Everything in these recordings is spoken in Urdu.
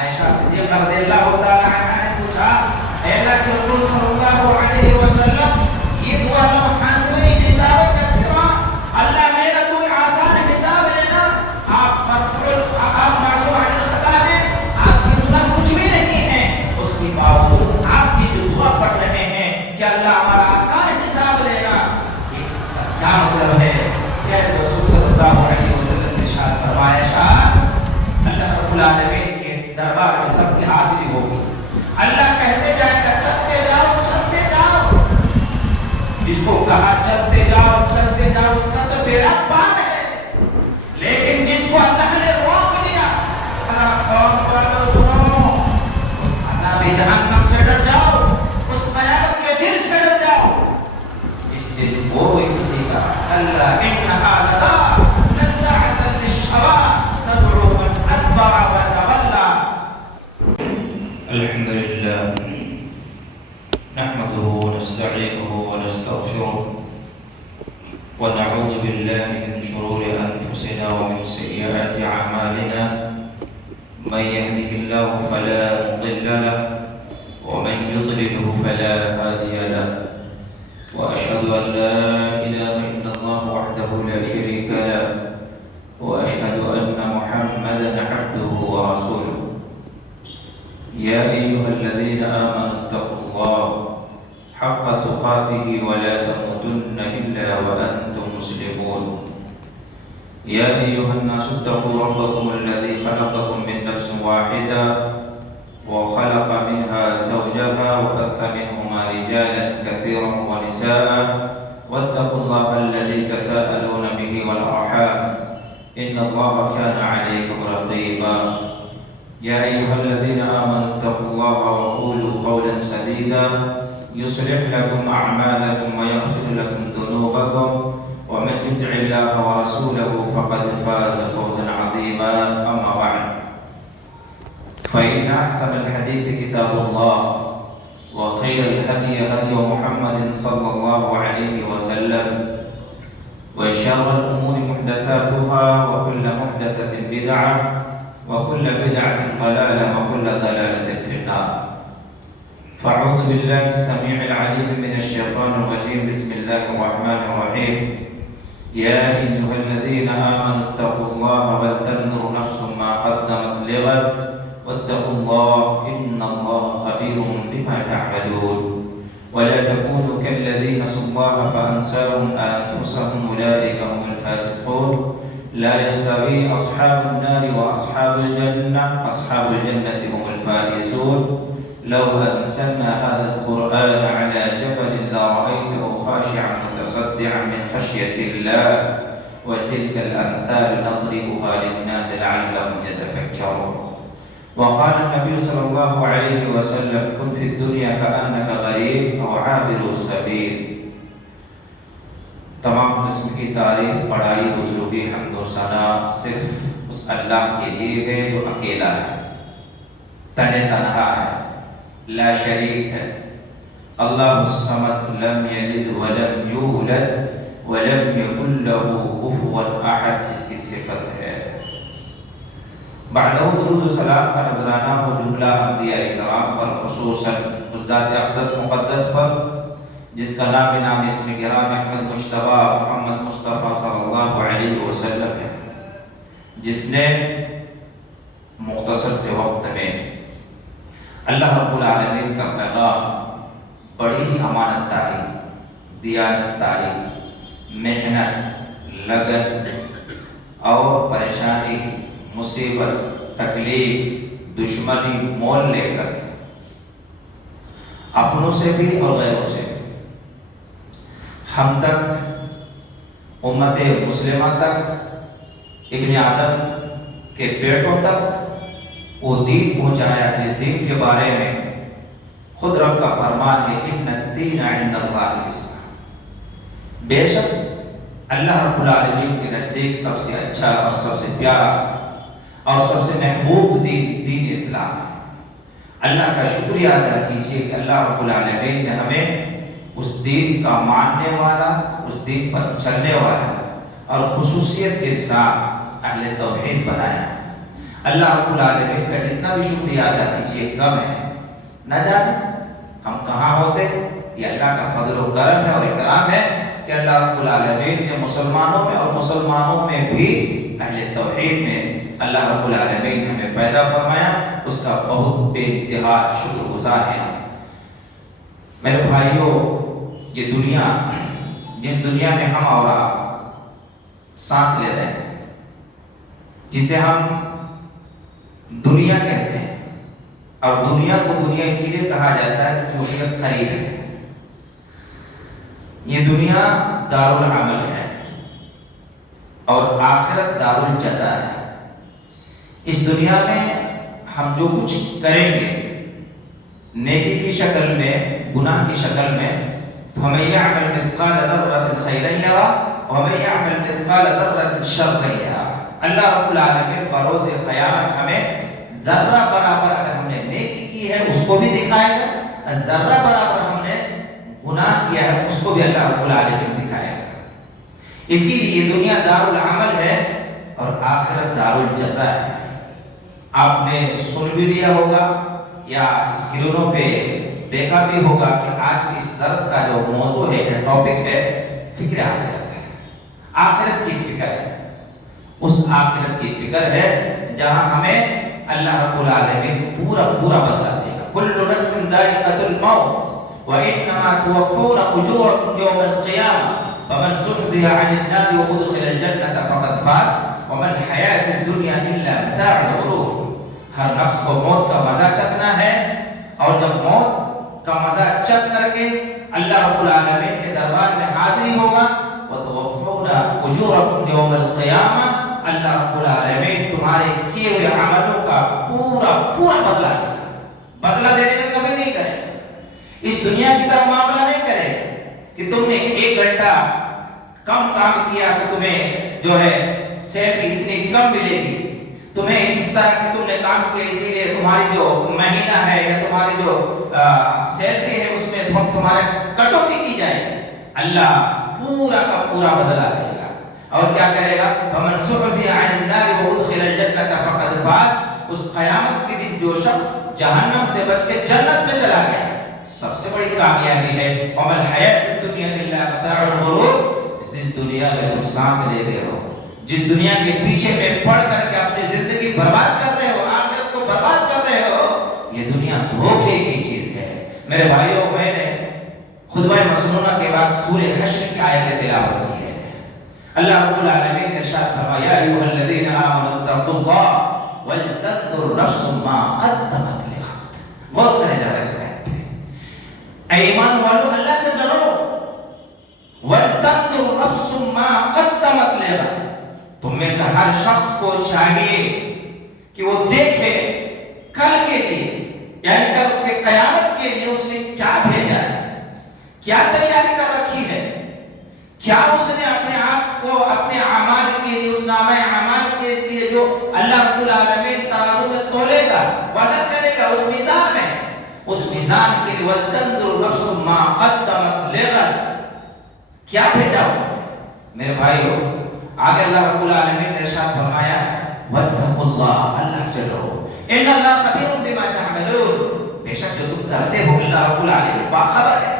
عائشہ صدیقہ رضی اللہ تعالی عنہا نے پوچھا اے اللہ کے رسول صلی اللہ علیہ وسلم یہ دعا کا محاسبہ حساب کا سوا اللہ میرا کوئی آسان حساب لینا آپ معصوم عن الخطا ہیں آپ کی گناہ کچھ بھی نہیں ہے اس کے باوجود آپ کی جو دعا پڑھ رہے ہیں کہ اللہ ہمارا آسان حساب لے گا یہ اس کا کیا مطلب ہے کہ رسول صلی اللہ علیہ وسلم نے ارشاد فرمایا اللہ رب العالمین کے دربار میں سب کی حاضری ہوگی اللہ کہتے جائے گا چلتے جاؤ جس کو کہا چلتے جاؤ اس کا تو بیڑا پار ہے لیکن جس کو اللہ نے روک دیا سنو اس عذاب جہنم سے ڈر جاؤ اس قیامت کے دن سے ڈر جاؤ اس دن کوئی کسی کا اللہ انہا لدا نسعتا للشوا تدعو من ادبر وتولى الحمد لله نحمده ونستعينه ونستغفره ونعوذ بالله من شرور أنفسنا ومن سيئات أعمالنا من يهده الله فلا مضل له ومن يضلله فلا هادي له وأشهد أن لا إله إلا الله وحده لا شريك له وأشهد أن محمدا عبده ورسوله يا أيها الذين آمنوا اتقوا الله حق تقاته ولا تموتن إلا وأنتم مسلمون يا أيها الناس اتقوا ربكم الذي خلقكم من نفس واحدة وخلق منها زوجها وبث منهما رجالا كثيرا ونساء واتقوا الله الذي تساءلون به والأرحام إن الله كان عليكم رقيبا يا أيها الذين آمنوا اتقوا الله وقولوا قولا سديدا يصلح لكم أعمالكم ويغفر لكم ذنوبكم ومن يطع الله ورسوله فقد فاز فوزا عظيما أما بعد فإن أحسن الحديث كتاب الله وخير الهدي هدي محمد صلى الله عليه وسلم وشر الأمور محدثاتها وكل محدثة بدعة وكل بدعة ضلالة وكل ضلالة في النار فأعوذ بالله السميع العليم من الشيطان الرجيم بسم الله الرحمن الرحيم يا أيها الذين آمنوا اتقوا الله ولتنظر نفس ما قدمت لغد واتقوا الله إن الله خبير بما تعملون ولا تكونوا كالذين نسوا الله فأنساهم أنفسهم أولئك هم الفاسقون لا يستوي أصحاب النار وأصحاب الجنة أصحاب الجنة هم الفائزون لو أنزلنا هذا القرآن على جبل لرأيته خاشعا متصدعا من خشية الله وتلك الأمثال نضربها للناس لعلهم يتفكرون وقال النبي صلى الله عليه وسلم كن في الدنيا كأنك غريب أو عابر السبيل تمام قسم کی تعریف بڑائی بزرگی حمد و ثنا صرف اس اللہ کے لیے ہے جو اکیلا ہے تنہا ہے لا شریک ہے اللہ الصمد لم یلد ولم یولد ولم یکن له کفوا احد جس کی صفت ہے بعد درود و سلام کا نذرانہ ہو جملہ انبیاء کرام پر خصوصاً اس ذات اقدس مقدس پر جس کا نام اسم گرام احمد مجتبی محمد مصطفیٰ صلی اللہ علیہ وسلم ہے جس نے مختصر سے وقت میں اللہ رب العالمین کا پیغام بڑی ہی امانت داری دیانت داری محنت لگن اور پریشانی مصیبت تکلیف دشمنی مول لے کر اپنوں سے بھی اور غیروں سے بھی ہم تک امت مسلمہ تک ابن آدم کے پیٹوں تک وہ دین پہنچایا جس دین کے بارے میں خود رب کا فرمان ہے ان الدین عند اللہ الاسلام بے شک اللہ رب العالمین کے نزدیک سب سے اچھا اور سب سے پیارا اور سب سے محبوب دین اسلام ہے اللہ کا شکریہ ادا کیجئے کہ اللہ رب العالمین نے ہمیں اس دین کا ماننے والا اس دین پر چلنے والا اور خصوصیت کے ساتھ اہل توحید بنایا اللہ رب العالمین کا جتنا کتنا بھی شکریہ ادا کیجیے کم ہے. نہ جانے ہم کہاں ہوتے. یہ اللہ کا فضل و کرم ہے اور اکرام ہے کہ اللہ رب العالمین نے مسلمانوں میں اور مسلمانوں میں بھی اہل توحید میں اللہ رب العالمین نے ہمیں پیدا فرمایا. اس کا بہت بے انتہا شکر گزار ہیں. میرے بھائیوں، یہ دنیا، جس دنیا میں ہم اور آپ سانس لے رہے ہیں، جسے ہم دنیا کہتے ہیں، اور دنیا کو دنیا اسی لیے کہا جاتا ہے کیونکہ یہ قریب ہے. یہ دنیا دار العمل ہے اور آخرت دار الجزا ہے. اس دنیا میں ہم جو کچھ کریں گے، نیکی کی شکل میں، گناہ کی شکل میں، فَمَن يَعْمَلْ مِثْقَالَ ذَرَّةٍ خَيْرًا يَرَهُ وَمَن يَعْمَلْ مِثْقَالَ ذَرَّةٍ شَرًّا يَرَهُ. اللہ رب العالمین بروز قیامت ہمیں ذرہ برابر اگر ہم نے نیکی کی ہے اس کو بھی دکھائے گا، ذرہ برابر ہم نے گناہ کیا ہے اس کو بھی اللہ رب العالمین دکھائے گا. اسی لیے یہ دنیا دار العمل ہے اور آخرت دار الجزا ہے. آپ نے سن بھی لیا ہوگا یا اسکرینوں پہ دیکھا بھی ہوگا کہ آج کی اس درس کا جو موضوع ہے، جو ٹاپک ہے، فکر آخرت ہے. آخرت کی فکر ہے. اس آخرت کی فکر ہے جہاں ہمیں اللہ رب العالمین پورا بدلہ دے گا. کل نفس ذائقۃ الموت وانما توفون اجورکم یوم القیامہ فمن زحزح عن النار وادخل الجنة فقد فاز وما الحیاة الدنیا الا متاع الغرور. ہر نفس کو موت کا مزہ چکھنا ہے، اور جب موت کا مزہ چکھ کر کے اللہ رب العالمین کے دربار میں حاضری ہوگا، وَتُوَفُّونَ أُجُورَكُمْ يَوْمَ الْقِيَامَةِ، اللہ رب العالمین تمہارے کیے ہوئے عملوں کا پورا بدلہ دے گا. بدلہ دینے میں کمی نہیں کرے گا. اس دنیا کی طرح معاملہ نہیں کرے گا کہ تم نے 1 گھنٹہ کم کام کیا تو تمہیں جو ہے سیلری اتنی کم ملے گی. تمہیں اس طرح کہ تم نے کام کیا اسی لیے تمہاری جو مہینہ ہے یا تمہاری جو سیلری ہے اس میں تمہارے کٹوتی کی جائے گی. اللہ پورا کا پورا بدلہ دے گا. اور کیا کرے گا؟ فَمَنْ زُحْزِحَ عَنِ النَّارِ وَأُدْخِلَ الْجَنَّةَ فَقَدْ فَازَ. اس قیامت کے دن جو شخص جہنم سے بچ کے جنت میں چلا گیا، سب سے بڑی کامیابی ہے. وَمَا الْحَيَاةُ الدُّنْيَا إِلَّا مَتَاعُ الْغُرُورِ. جس دنیا میں تم سانس لے رہے ہو، جس دنیا کے پیچھے میں پڑ کر کے اپنی زندگی برباد کر رہے ہو، آخرت کو برباد کر رہے ہو، یہ دنیا دھوکے کی چیز ہے. میرے بھائیوں، میں نے خطبہ مسنونہ کے بعد سورہ حشر کی آیت تلاوت کی ہے. اللہ رب العالمین نے ارشاد فرمایا: یا ایھا الذین آمنوا اتقوا اللہ ولتنظر نفس ما قدمت لغد. غور کرے جا رہے اس آیت پہ. اے ایمان والو، اللہ سے ڈرو. ولتنظر نفس ما قدمت لغد. تم میں سے ہر شخص کو چاہیے کہ وہ دیکھے کل کے لیے، یعنی کل کے قیامت کے لیے اس نے کیا بھیجا ہے، کیا تیاری کر رکھی ہے، کیا اس نے اپنے آپ کو اپنے اعمال کے لیے، اس نامہ اعمال کے لیے جو اللہ رب العالمین ترازو میں تولے گا، وزن کرے گا اس میزان میں، اس میزان کے لیے وَلْتَنْظُرْ نَفْسٌ مَا قَدَّمَتْ لِغَدٍ. کیا بھیجا ہوا ہے؟ میرے بھائیوں، آگے اللہ رب العالمین نے ارشاد فرمایا: وَاتَّقُوا اللَّهَ، اللہ سے ڈرو. إِنَّ اللَّهَ خَبِيرٌ بِمَا تَعْمَلُونَ، بے شک جو تم کرتے ہو اللہ رب العالمین باخبر ہے.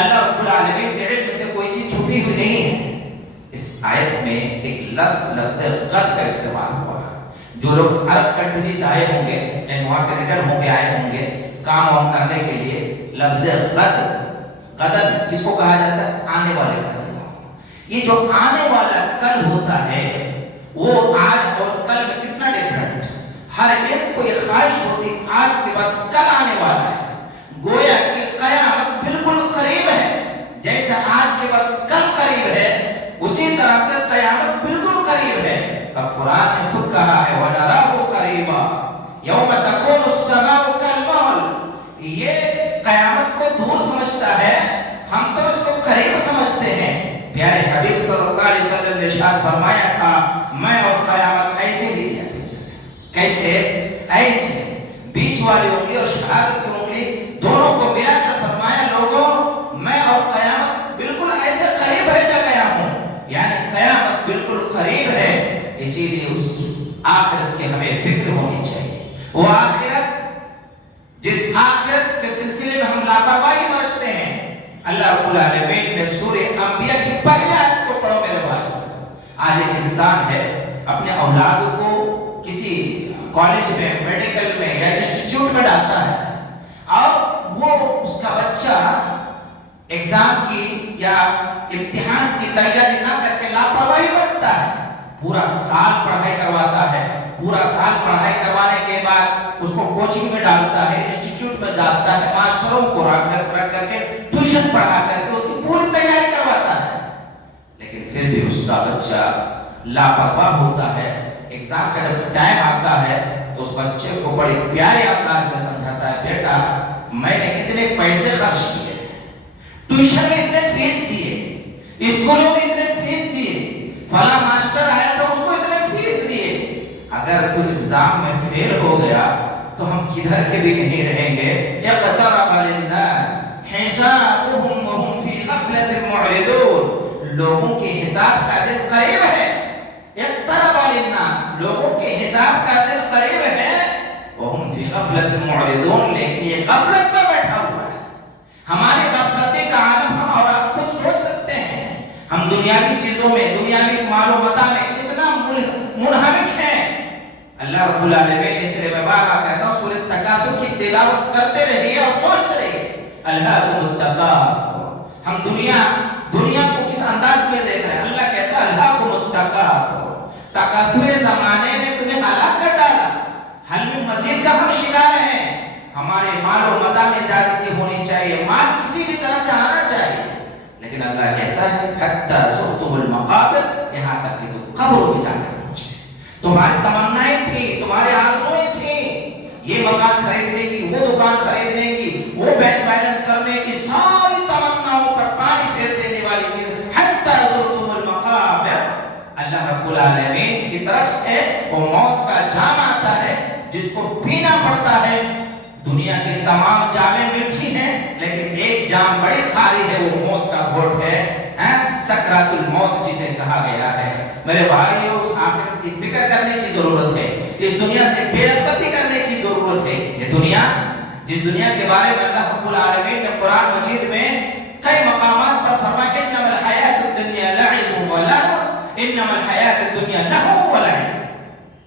اللہ رب العالمین کے علم سے کوئی چیز چھپی ہوئی نہیں ہے. اس آیت میں ایک لفظ غد کا استعمال ہوا. جو لوگ عرب کنٹری سے آئے ہوں گے، یعنی وہاں سے ریٹرن ہو کے آئے ہوں گے کام وام کرنے کے لیے، لفظ غدن کس کو کہا جاتا ہے؟ آنے والے کل. یہ جو آنے والا کل ہوتا ہے وہ آج اور کل میں کتنا ڈیفرنٹ. ہر ایک کو یہ خواہش ہوتی آج کے بعد کل آنے والا ہے. گویا کہ قیامت بالکل قریب ہے. جیسے آج کے بعد کل قریب ہے، اسی طرح سے قیامت بالکل قریب ہے. اب قرآن نے خود کہا ہے: وَنَرَاهُ قَرِيبًا يَوْمَ تَكُونُ السَّمَاءُ كَالْمُهْلِ. یہ قیامت کو دور سمجھتا ہے، ہم تو اس کو قریب سمجھتے ہیں. پیارے حبیب صلی اللہ علیہ وسلم نے ارشاد فرمایا تھا: میں اور قیامت ایسے ہی دیا بھیجا. کیسے؟ ایسے بیچ والی انگلی اور شہادت کی انگلی دونوں کو ملا کر فرمایا: لوگوں، میں اور قیامت بالکل ایسے قریب بھیجا گیا ہوں. یعنی قیامت بالکل قریب ہے. اسی لیے اس آخرت کی ہمیں فکر ہونی چاہیے. وہ آخرت رب العالمین نے سورہ انبیاء کی پہلی آیت کو پڑھو میرے بھائی. آج ایک انسان ہے اپنے اولاد کو کسی کالج میں، میڈیکل میں یا انسٹیٹیوٹ میں ڈالتا ہے اور وہ اس کا بچہ ایگزام کی یا امتحان کی تیاری نہ کر کے لاپرواہی برتتا ہے. پورا سال پڑھائی کرواتا ہے، پورا سال پڑھائی کروانے کے بعد اس کو کوچنگ میں ڈالتا ہے، انسٹیٹیوٹ میں ڈالتا ہے، ماسٹروں کو رکھ کر کے ٹیوشن پڑھا کر کے اس کی پوری تیاری کرواتا ہے، لیکن پھر بھی اس کا بچہ لاپرواہ ہوتا ہے. ایگزام کا جب ٹائم آتا ہے تو اس بچے کو بڑے پیارے انداز میں سمجھاتا ہے، بیٹا میں نے اتنے پیسے خرچ کیے، ٹیوشن میں اتنے فیس دیے، اسکولوں میں اتنے فیس دیے، فلاں ماسٹر آیا تھا اس کو اتنے فیس دیے، اگر تو ایگزام میں فیل ہو گیا تو ہم کدھر کے بھی نہیں رہیں گے. اقترب للناس حسابهم وهم في غفلة معرضون. لوگوں کے حساب کا دن قریب ہے. اقترب للناس، لوگوں کے حساب کا دن قریب ہے. وهم في غفلة معرضون، لیکن یہ غفلت میں بیٹھا ہوا ہے. ہماری غفلتی کا عالم ہم اور آپ خود سوچ سکتے ہیں. ہم دنیاوی چیزوں میں، دنیاوی مال و متاع میں کتنا منہمک ہیں. اللہ رب العالمین اس لیے میں بارہا کہتا ہوں سورۃ تکاثر کی تلاوت کرتے رہیے اور سوچتے رہیے. الہاکم التکاثر. ہم دنیا کو کس انداز میں دیکھ رہے ہیں. اللہ کہتا ہے الہاکم التکاثر، تکاثر زمانے نے تمہیں ہلاک کر ڈالا. حل میں مزید کا ہم شکار ہیں. ہمارے مال و متاع میں زیادتی ہونی چاہیے، مال کسی بھی طرح سے آنا چاہیے، لیکن اللہ کہتا ہے حتی زرتم المقابر، یہاں تک کہ تم قبروں میں جا کر پہنچے. تمہاری تمنائیں تھی، تمہاری آرزویں تھیں، یہ مکان خریدنے کی، وہ دکان خریدنے کی، وہ بینک بیلنس کرنے کی، ساری تمناؤں پر پانی پھیر دینے والی چیز حتی زرتم المقابر. اللہ رب العالمین کی طرف سے وہ موت کا جام آتا ہے جس کو پینا پڑتا ہے. دنیا کی تمام جامیں میٹھی ہیں لیکن ایک جام بڑی خالی ہے، وہ موت کا گھوٹ ہے، سکرات الموت جسے کہا گیا ہے. میرے بھائیو، اس آخرت کی فکر کرنے کی ضرورت ہے، اس دنیا سے بے رغبتی کرنے کی ضرورت ہے. یہ دنیا، جس دنیا کے بارے میں اللہ رب العالمین نے قرآن مجید میں کئی مقامات پر فرمایا انما الحیات الدنیا لعب و لہو، انما الحیات الدنیا لہو و لعب.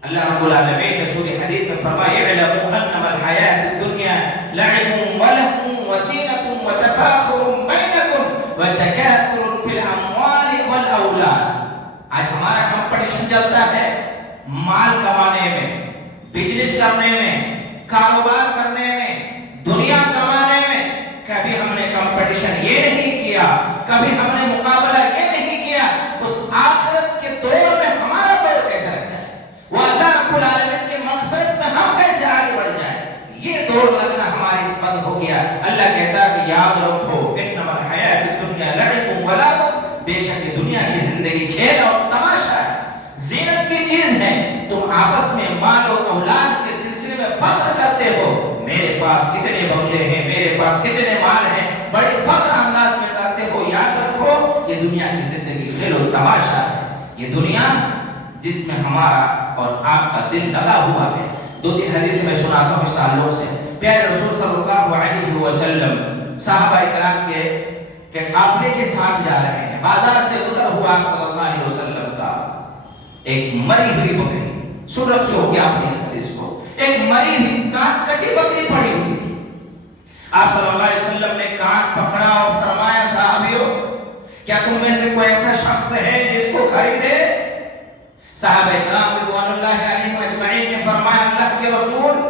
اللہ رب العالمین نے سورہ حدید میں فرمایا اعلموا انما الحیات الدنیا لعب و لہو و زینۃ و تفاخر بینکم و تکاثر فی الاموال والاولاد. آج ہمارا کمپٹیشن چلتا ہے مال کمانے میں، بزنس کرنے میں، کاروبار کرنے میں، دنیا کمانے میں. کبھی ہم نے کمپٹیشن یہ نہیں کیا، کبھی ہم نے مقابلہ یہ نہیں کیا اس آخرت کے دور میں ہمارا دور کیسے رکھ جائے، وہ اللہ رب العالمین کے مغفرت میں ہم کیسے آگے بڑھ جائیں. یہ دور لگنا ہمارے اس بند ہو گیا. اللہ کہتا ہے کہ یاد رکھو انما الحیات الدنیا لعب و لہو، بے شک دنیا کی زندگی کھیل اور تماشا ہے، زینت کی چیز ہے. تم آپس میں مال و اولاد کے سلسلے میں فخر کرتے ہو، میرے پاس کتنے بنگلے ہیں، میرے پاس کتنے مال ہیں، بڑے فخر انداز میں کرتے ہو. یاد رکھو یہ دنیا کی زندگی کھیل و تماشا ہے. یہ دنیا جس میں ہمارا اور آپ کا دل لگا ہوا ہے. دو تین حدیث میں سناتا ہوں اس تعلق سے. پیارے رسول صلی اللہ علیہ وسلم صحابہ اکرام کے قافلے کے ساتھ جا رہے ہیں. بازار سے گزر ہوا صلی اللہ علیہ وسلم کا ایک مری ہوئی بکری، سن رکھی ہوگی آپ نے اس حدیث کو، ایک مری ہوئی کان کٹی بکری پڑی ہوئی تھی. آپ صلی اللہ علیہ وسلم نے کان پکڑا اور فرمایا صحابیوں کیا تم میں سے کوئی ایسا شخص ہے جس کو خریدے؟ صحابہ اکرام رضوان اللہ علیہم اجمعین نے فرمایا اللہ کے رسول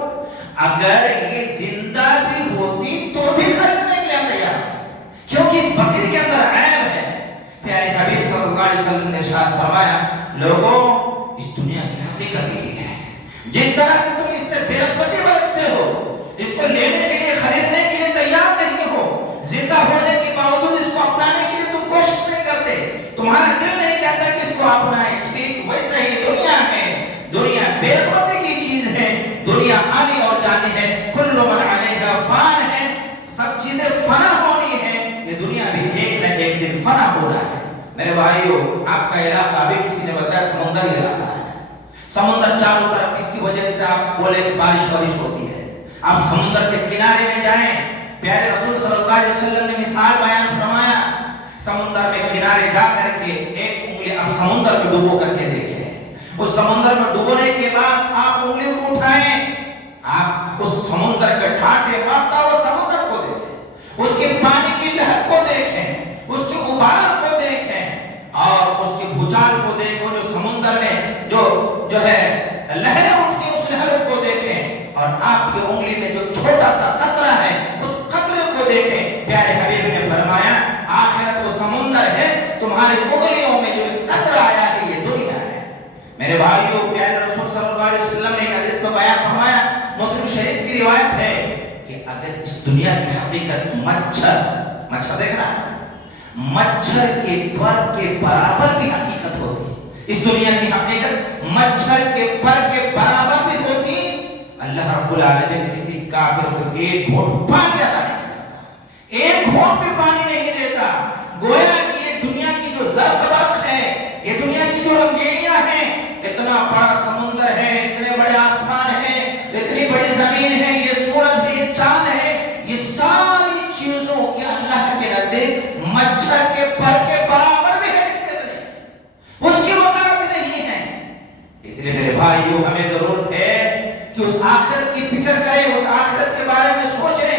اگر یہ زندہ بھی ہوتی تو بھی خریدنے کے لیے تیار، کیونکہ اس بکری کے اندر عیب ہے. پیارے حبیب صلی اللہ علیہ وسلم نے ارشاد فرمایا لوگوں اس دنیا کی حقیقت یہ ہے، جس طرح سے تم اس سے بے رغبتی برتتے ہو، اس کو لینے کے لیے خریدنے کے لیے تیار نہیں ہو، زندہ ہونے کے باوجود اس کو اپنانے کے لیے تم کوشش نہیں کرتے، تمہارا دل نہیں کہتا کہ اس کو اپنائیں، ٹھیک ویسے ہی دنیا ہے. دنیا بے رغبتی کی چیز ہے، دنیا آنی اور جانی ہے، کل من علیہا فان ہے، سب چیزیں فنا ہونی ہے. یہ دنیا بھی ایک نہ ایک دن فنا ہو رہا ہے. میرے بھائیو آپ کا علاقہ ابھی کسی نے بتایا سمندر ہی علاقہ ہے، سمندر چاروں طرف اس کی وجہ سے آپ بولے کہ بارش ہوتی ہے. آپ سمندر کے کنارے میں جائیں، پیارے رسول صلی اللہ علیہ وسلم نے مثال بیان فرمایا سمندر میں کنارے جا کر کے ایک انگلی آپ سمندر میں ڈبو کر کے دیکھیں، اس سمندر میں ڈبونے کے بعد آپ انگلی کو اٹھائیں، آپ اس سمندر کے ٹھاٹے مارتا وہ سمندر کو دیکھیں، اس کے پانی کی لہر کو دیکھیں، اس کے غبار کو دیکھیں اور اس کے بھوچال کو دیکھیں، جو سمندر میں جو ہے لہریں اٹھتی اس لہر کو دیکھیں اور آپ کی انگلی میں جو چھوٹا سا قطرہ ہے اس قطرے کو دیکھیں۔ پیارے حبیب نے فرمایا آخرت وہ سمندر ہے، تمہاری انگلیوں میں جو قطرہ آیا ہے یہ دنیا ہے۔ میرے بھائیوں، پیارے رسول صلی اللہ علیہ وسلم نے ایک حدیث میں بیان فرمایا، مسلم شریف کی روایت ہے کہ اگر اس دنیا کی حقیقت مچھر دیکھنا مچھر کے پر کے برابر بھی حقیقت ہوتی، اس دنیا کی حقیقت مچھر کے پر کے برابر بھی ہوتی، اللہ رب العالمین کسی کافر کو ایک گھونٹ پانی عطا نہیں کرتا، ایک گھونٹ بھی پانی نہیں دیتا۔ گویا کہ یہ دنیا کی جو زرق برق ہے، یہ دنیا کی جو رنگینیاں ہیں، اتنا بڑا سمندر ہے، اتنے بڑے آسمان ہیں، اتنی بڑی زمین ہے، یہ سورج ہے، یہ چاند ہے، یہ ساری چیزوں کے اللہ کے نزدیک مچھر کے پر کے برابر بھی حیثیت نہیں، اس کی وقت نہیں ہے۔ اس لیے میرے بھائیو ہمیں ضرورت ہے کہ اس آخرت کی فکر کریں، اس آخرت کے بارے میں سوچیں۔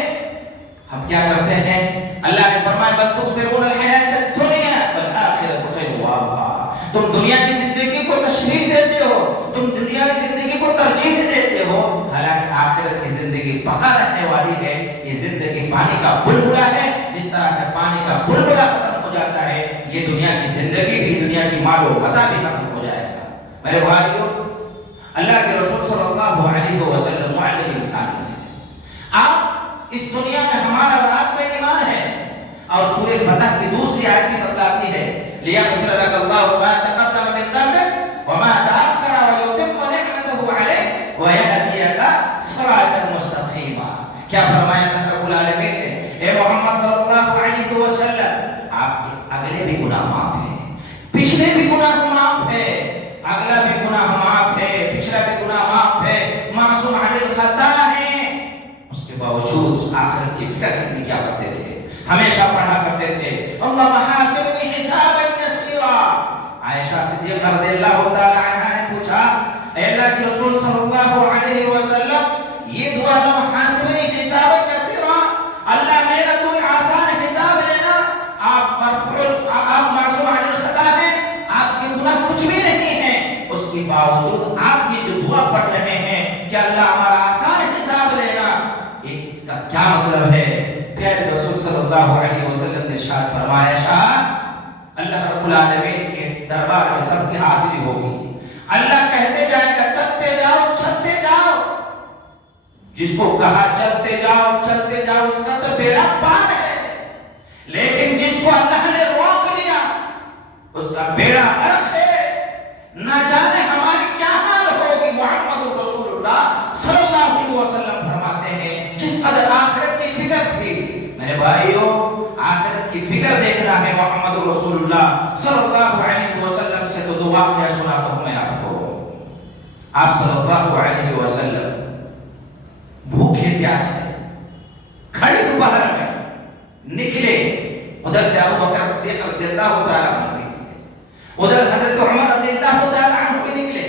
ہم کیا کرتے ہیں؟ اللہ نے فرمایا بل تؤثرون الحیات الدنیا والآخرۃ خیر وابقا، تم دنیا کی زندگی کو تشریح دیتے ہو، تم دنیا کی زندگی کو ترجیح دیتے ہو، حالانکہ آخرت کی زندگی بقا رہنے والی ہے۔ یہ زندگی پانی کا بلبلہ ہے، جس طرح سے پانی کا بلبلہ ختم ہو جاتا ہے یہ دنیا کی زندگی بھی، دنیا کی مال و متاع بھی ختم ہو جائے گا۔ میرے بھائیو، اللہ کے رسول صلی اللہ علیہ وسلم معلم انسانی ہے۔ آپ اس دنیا میں ہمارا اور آپ کا ایمان ہے، اور سورہ فتح کی دوسری آیت بھی بتلاتی ہے لِيَغْفِرَ لَكَ اللَّهُ مَا تَقَدَّمَ مِن ذَنبِكَ وَمَا تَأَخَّرَ وَيُتِمَّ نِعْمَتَهُ عَلَيْكَ وَيَهْدِيَكَ صِرَاطًا مُسْتَقِيمًا۔ کیا فرمایا اللہ رب العالمین نے؟ اے محمد صلی اللہ علیہ وسلم، آپ کے اگلے بھی گناہ معاف ہیں، پچھلے بھی گناہ معاف ہے، اگلا بھی گناہ معاف ہے، پچھلا بھی گناہ معاف ہے، معصوم عن الخطا ہے۔ اس کے باوجود اس آخرت کی فکر کتنی کیا کرتے تھے، ہمیشہ پڑھا کرتے تھے اللہم حاسبنی حسابا یسیرا۔ عائشہ صدیقہ رضی اللہ تعالی عنہا نے پوچھا اے اللہ کے رسول صلی اللہ علیہ وسلم، یہ دعا اللہم حاسبنی حسابا یسیرا، اللہ میرا کوئی آسان حساب لینا، آپ معصوم عن الخطا ہیں، آپ کے گناہ کچھ بھی نہیں ہیں، اس کے باوجود آپ یہ جو دعا پڑھ رہے ہیں کہ اللہ ہمارا آسان حساب لینا، اس کا کیا مطلب ہے؟ پیارے رسول صلی اللہ علیہ وسلم نے ارشاد فرمایا شاہ اللہ رب العالمین کے دربار میں سب کی حاضری ہوگی، اللہ کہتے جائے گا چلتے جاؤ چلتے جاؤ، جس کو کہا چلتے جاؤ اس کا تو بیڑا پار ہے، لیکن جس کو اللہ نے روک لیا اس کا بیڑا غرق ہے۔ نہ جانے ہماری کیا حال ہوگی۔ محمد رسول اللہ صلی اللہ علیہ وسلم فرماتے ہیں جس قدر آخرت کی فکر تھی۔ میرے بھائیو، آخرت کی فکر دیکھنا ہے محمد رسول اللہ صلی اللہ علیہ وسلم سے، تو دو واقعہ سناتا ہوں میں آپ کو۔ آپ صلی اللہ علیہ وسلم بھوکے پیاسے کھڑے دوپہر میں نکلے، ادھر سے ابو بکر صدیق رضی اللہ تعالیٰ عنہ بھی نکلے، ادھر حضرت عمر رضی اللہ تعالیٰ عنہ بھی نکلے۔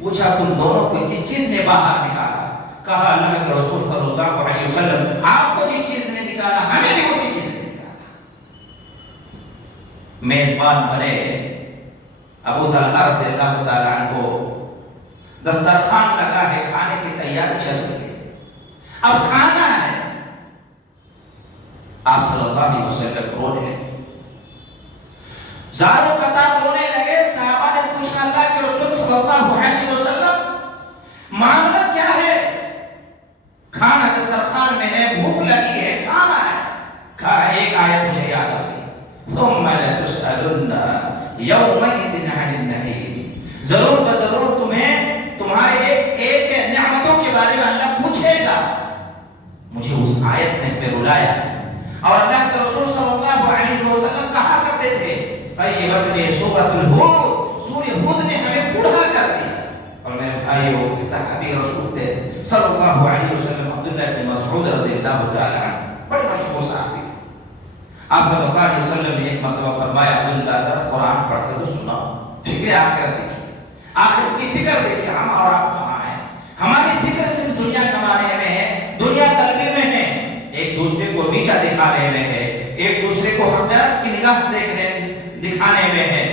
پوچھا تم دونوں کو کس چیز نے باہر نکالا؟ کہا اللہ کے رسول صلی اللہ علیہ وسلم، آپ کو جس چیز نے نکالا ہمیں بھی اسی چیز نے نکالا۔ میزبان بنے، ابو طلحہ رضی اللہ تعالیٰ عنہ کو دسترخوان لگا ہے، کھانے کی تیاری چل رہی ہے، اب کھانا ہے۔ آپ صلی اللہ علیہ وسلم رونے لگے، زاروں قطار رونے لگے۔ صحابہ نے پوچھا اللہ کے رسول صلی اللہ علیہ وسلم معاملہ کیا ہے؟ کھانا دسترخوان میں ہے، بھوک لگی ہے، کھانا ہے۔ کہا ایک آیت مجھے یاد آ گئی، ثم لتسألن یومئذ عن النعیم، ضرور بضرور تمہیں تمہارے ایک نعمتوں کے بارے میں اللہ پوچھے گا۔ مجھے اس آیت نے رلایا، اور اللہ کے رسول صلی اللہ علیہ وسلم کہا کرتے تھے فیبتنی سورۃ الہود، سورہ ہود نے ہمیں بوڑھا کر دیا۔ اور میرے بھائیو، صحابی رسول تھے صلی اللہ علیہ وسلم عبداللہ بن مسعود رضی اللہ تعالی عنہ، بڑے مشہور صحابی تھے۔ آپ صلی اللہ علیہ وسلم نے ایک مرتبہ فرمایا عبداللہ ذرا قرآن پڑھ کے تو سناؤ، فکر آخرت دیکھیے، آخرت کی فکر دیکھیے. ہم اور آپ کہاں ہیں؟ ہماری فکر صرف دنیا کمانے میں ہے، دنیا طلبی میں ہے، ایک دوسرے کو نیچا دکھانے میں ہے، ایک دوسرے کو حقارت کی نگاہ دکھانے میں ہے.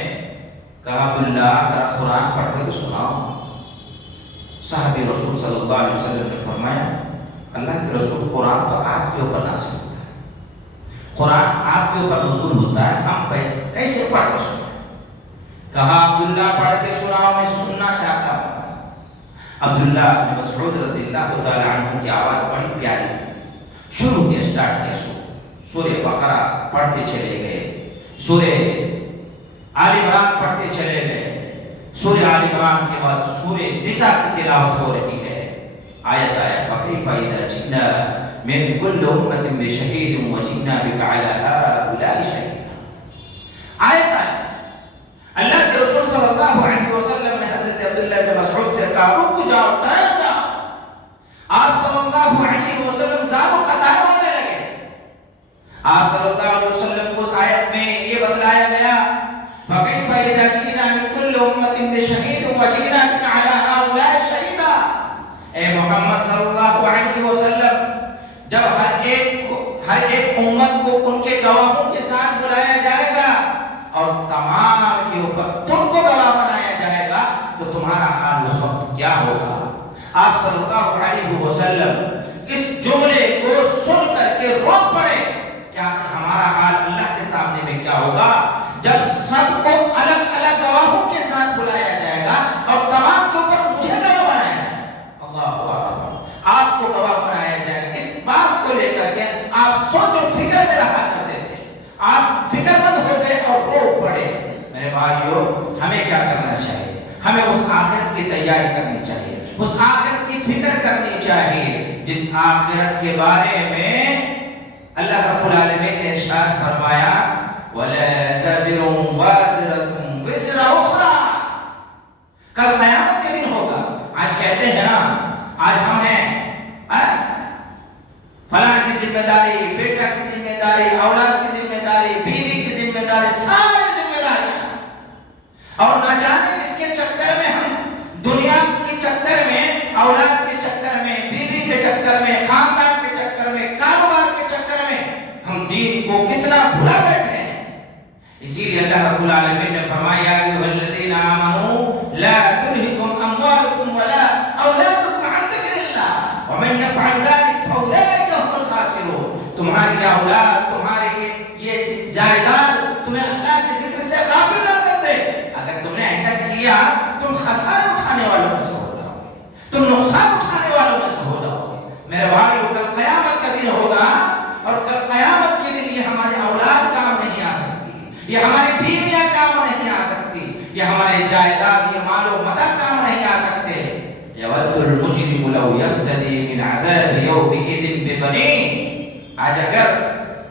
کہا عبداللہ ذرا قرآن پڑھ کے تو سناؤ. صحابی رسول صلی اللہ علیہ وسلم نے فرمایا اللہ کے رسول قرآن تو آپ کے اوپر نازل ہوتا ہے، قرآن آپ کے اوپر نزول ہوتا ہے، ہم کیسے پڑھ کے سنیں؟ کہا عبداللہ پڑھ کے سناؤ، میں سننا چاہتا ہوں. عبداللہ بن مسعود رضی اللہ تعالی عنہ کی آواز بڑی پیاری تھی. شروع کیا، سٹارٹ کیا سورہ بقرہ پڑھتے چلے گئے، سورہ آل عمران پڑھتے چلے گئے. سورہ آل عمران کے بعد سورہ نساء کی تلاوت ہو رہی ہے. آیت آئے فَكَيْفَ إِذَا جِئْنَا مِنْ كُلِّ أُمَّةٍ بِشَهِيدٍ وَجِئْنَا بِكَ عَلَى هَؤُلَاءِ شَهِيدًا. آیت آئے اللہ کے رسول صلی اللہ علیہ وسلم نے حضرت عبداللہ بن مسعود سے کہا رک جاؤ، ٹھہر جاؤ. آپ صلی اللہ علیہ وسلم زانو قطار ہونے لگے. آپ صلی اللہ علیہ وسلم کو اس آیت میں یہ بتلایا گیا فَكَيْفَ إِذَا جِئْنَا مِنْ كُلِّ أُمَّةٍ بِشَهِيدٍ وَجِئْنَا بِكَ عَلَى هَؤُلَاءِ شَهِيدًا. اے محمد صلی اللہ علیہ وسلم، جب ہر ایک امت کو ان کے گواہوں کے ساتھ بلایا جائے گا اور تمام کے اوپر تم کو گواہ بنایا جائے گا تو تمہارا حال اس وقت کیا ہوگا؟ آپ صلی اللہ علیہ وسلم اس جملے کو سن کر کے رو پڑے کہ آخر ہمارا حال اللہ کے سامنے میں کیا ہوگا جب سب کو الگ الگ گواہوں کے ساتھ بلایا جائے گا اور تمام کے اوپر مجھے گواہ بنایا جائے گا. اللہ اکبر، آپ کو گواہ بنایا جائے گا. اس بات کو لے کر کے آپ سوچ و فکر میں رہا کرتے تھے، آپ فکر مند ہو گئے اور رو پڑے. میرے بھائیو، ہمیں کیا کرنا چاہیے؟ ہمیں اس آخرت کی تیاری کرنی چاہیے، اس آخرت کی فکر کرنی چاہیے جس آخرت کے بارے میں اللہ رب العالمین نے ارشاد فرمایا وَلَا تَزِرُ وَازِرَةٌ وِزْرَ أُخْرَىٰ. کل قیامت کے دن ہوگا. آج کہتے ہیں نا، آج ہم ہیں فلاں کی ذمہ داری، بیٹا کی ذمہ داری، اولاد کی ذمہ داری، بیوی کی ذمہ داری، ساری ذمہ داریاں. اور نہ جانے اس کے چکر میں ہم دنیا کے چکر میں، اولاد کے چکر میں، بیوی کے چکر میں، خاندان کے چکر میں، کاروبار کے چکر میں ہم دین کو کتنا بھلا بیٹھے ہیں. اسی لیے اللہ رب العالمین نے فرمایا ایھا الذین آمنوا لا تلہکم اموالکم ولا اولادکم عن ذکر اللہ ومن یفعل ذلک فاولئک هم الخاسرون. تمہاری اولاد، تمہاری یہ جائیداد تمہیں اللہ کے ذکر سے غافل نہ کر دے. اگر تم نے ایسا کیا تم خسارے اٹھانے والوں میں سے ہو جاؤ گے، تم نقصان اٹھانے والوں میں سے ہو جاؤ گے. میرے بھائیو، کل قیامت کا دن ہوگا اور کل قیامت کے دن یہ ہمارے اولاد کام نہیں آ سکتی، یہ ہماری بیویاں کام نہیں آ سکتی، یہ ہمارے جائیداد، یہ مال و متا کام نہیں آ سکتے. یود المجرم لو یفتدی من عذاب یومئذ ببنیہ. آج اگر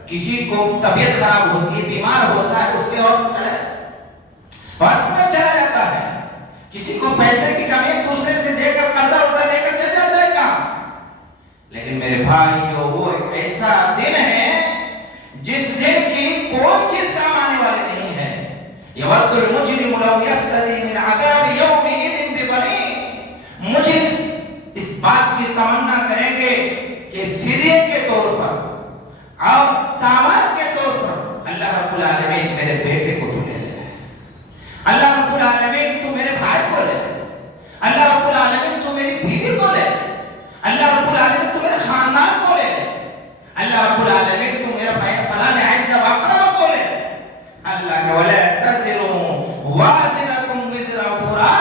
کسی کو طبیعت خراب ہوتی ہے، بیمار ہوتا ہے، اس کے اور ہاسپٹل میں چلا جاتا ہے، کسی کو پیسے کی کمی دوسرے سے دے کر قرضہ ورضہ لے کر چل جاتا ہے کام. لیکن میرے بھائیو، وہ ایک ایسا دن ہے جس دن کی کوئی چیز کام آنے والی نہیں ہے. یود المجرم لو یفتدی من عذاب یومئذ ببنیہ. مجرم اس بات کی تمنا کریں گے کہ فدیے کے طور پر اور تاوان کے طور پر اللہ رب العالمین میرے بیٹے کو تو لے لے، اللہ رب العالمین تو میرے بھائی کو لے، اللہ رب العالمین تو میری بیوی کو لے، اللہ رب العالمین تو میرے خاندان کو لے، اللہ رب العالمین تو میرا فلاں عز و اکرم کو لے. اللہ کے ولا تزر وازرۃ وزر اخرى.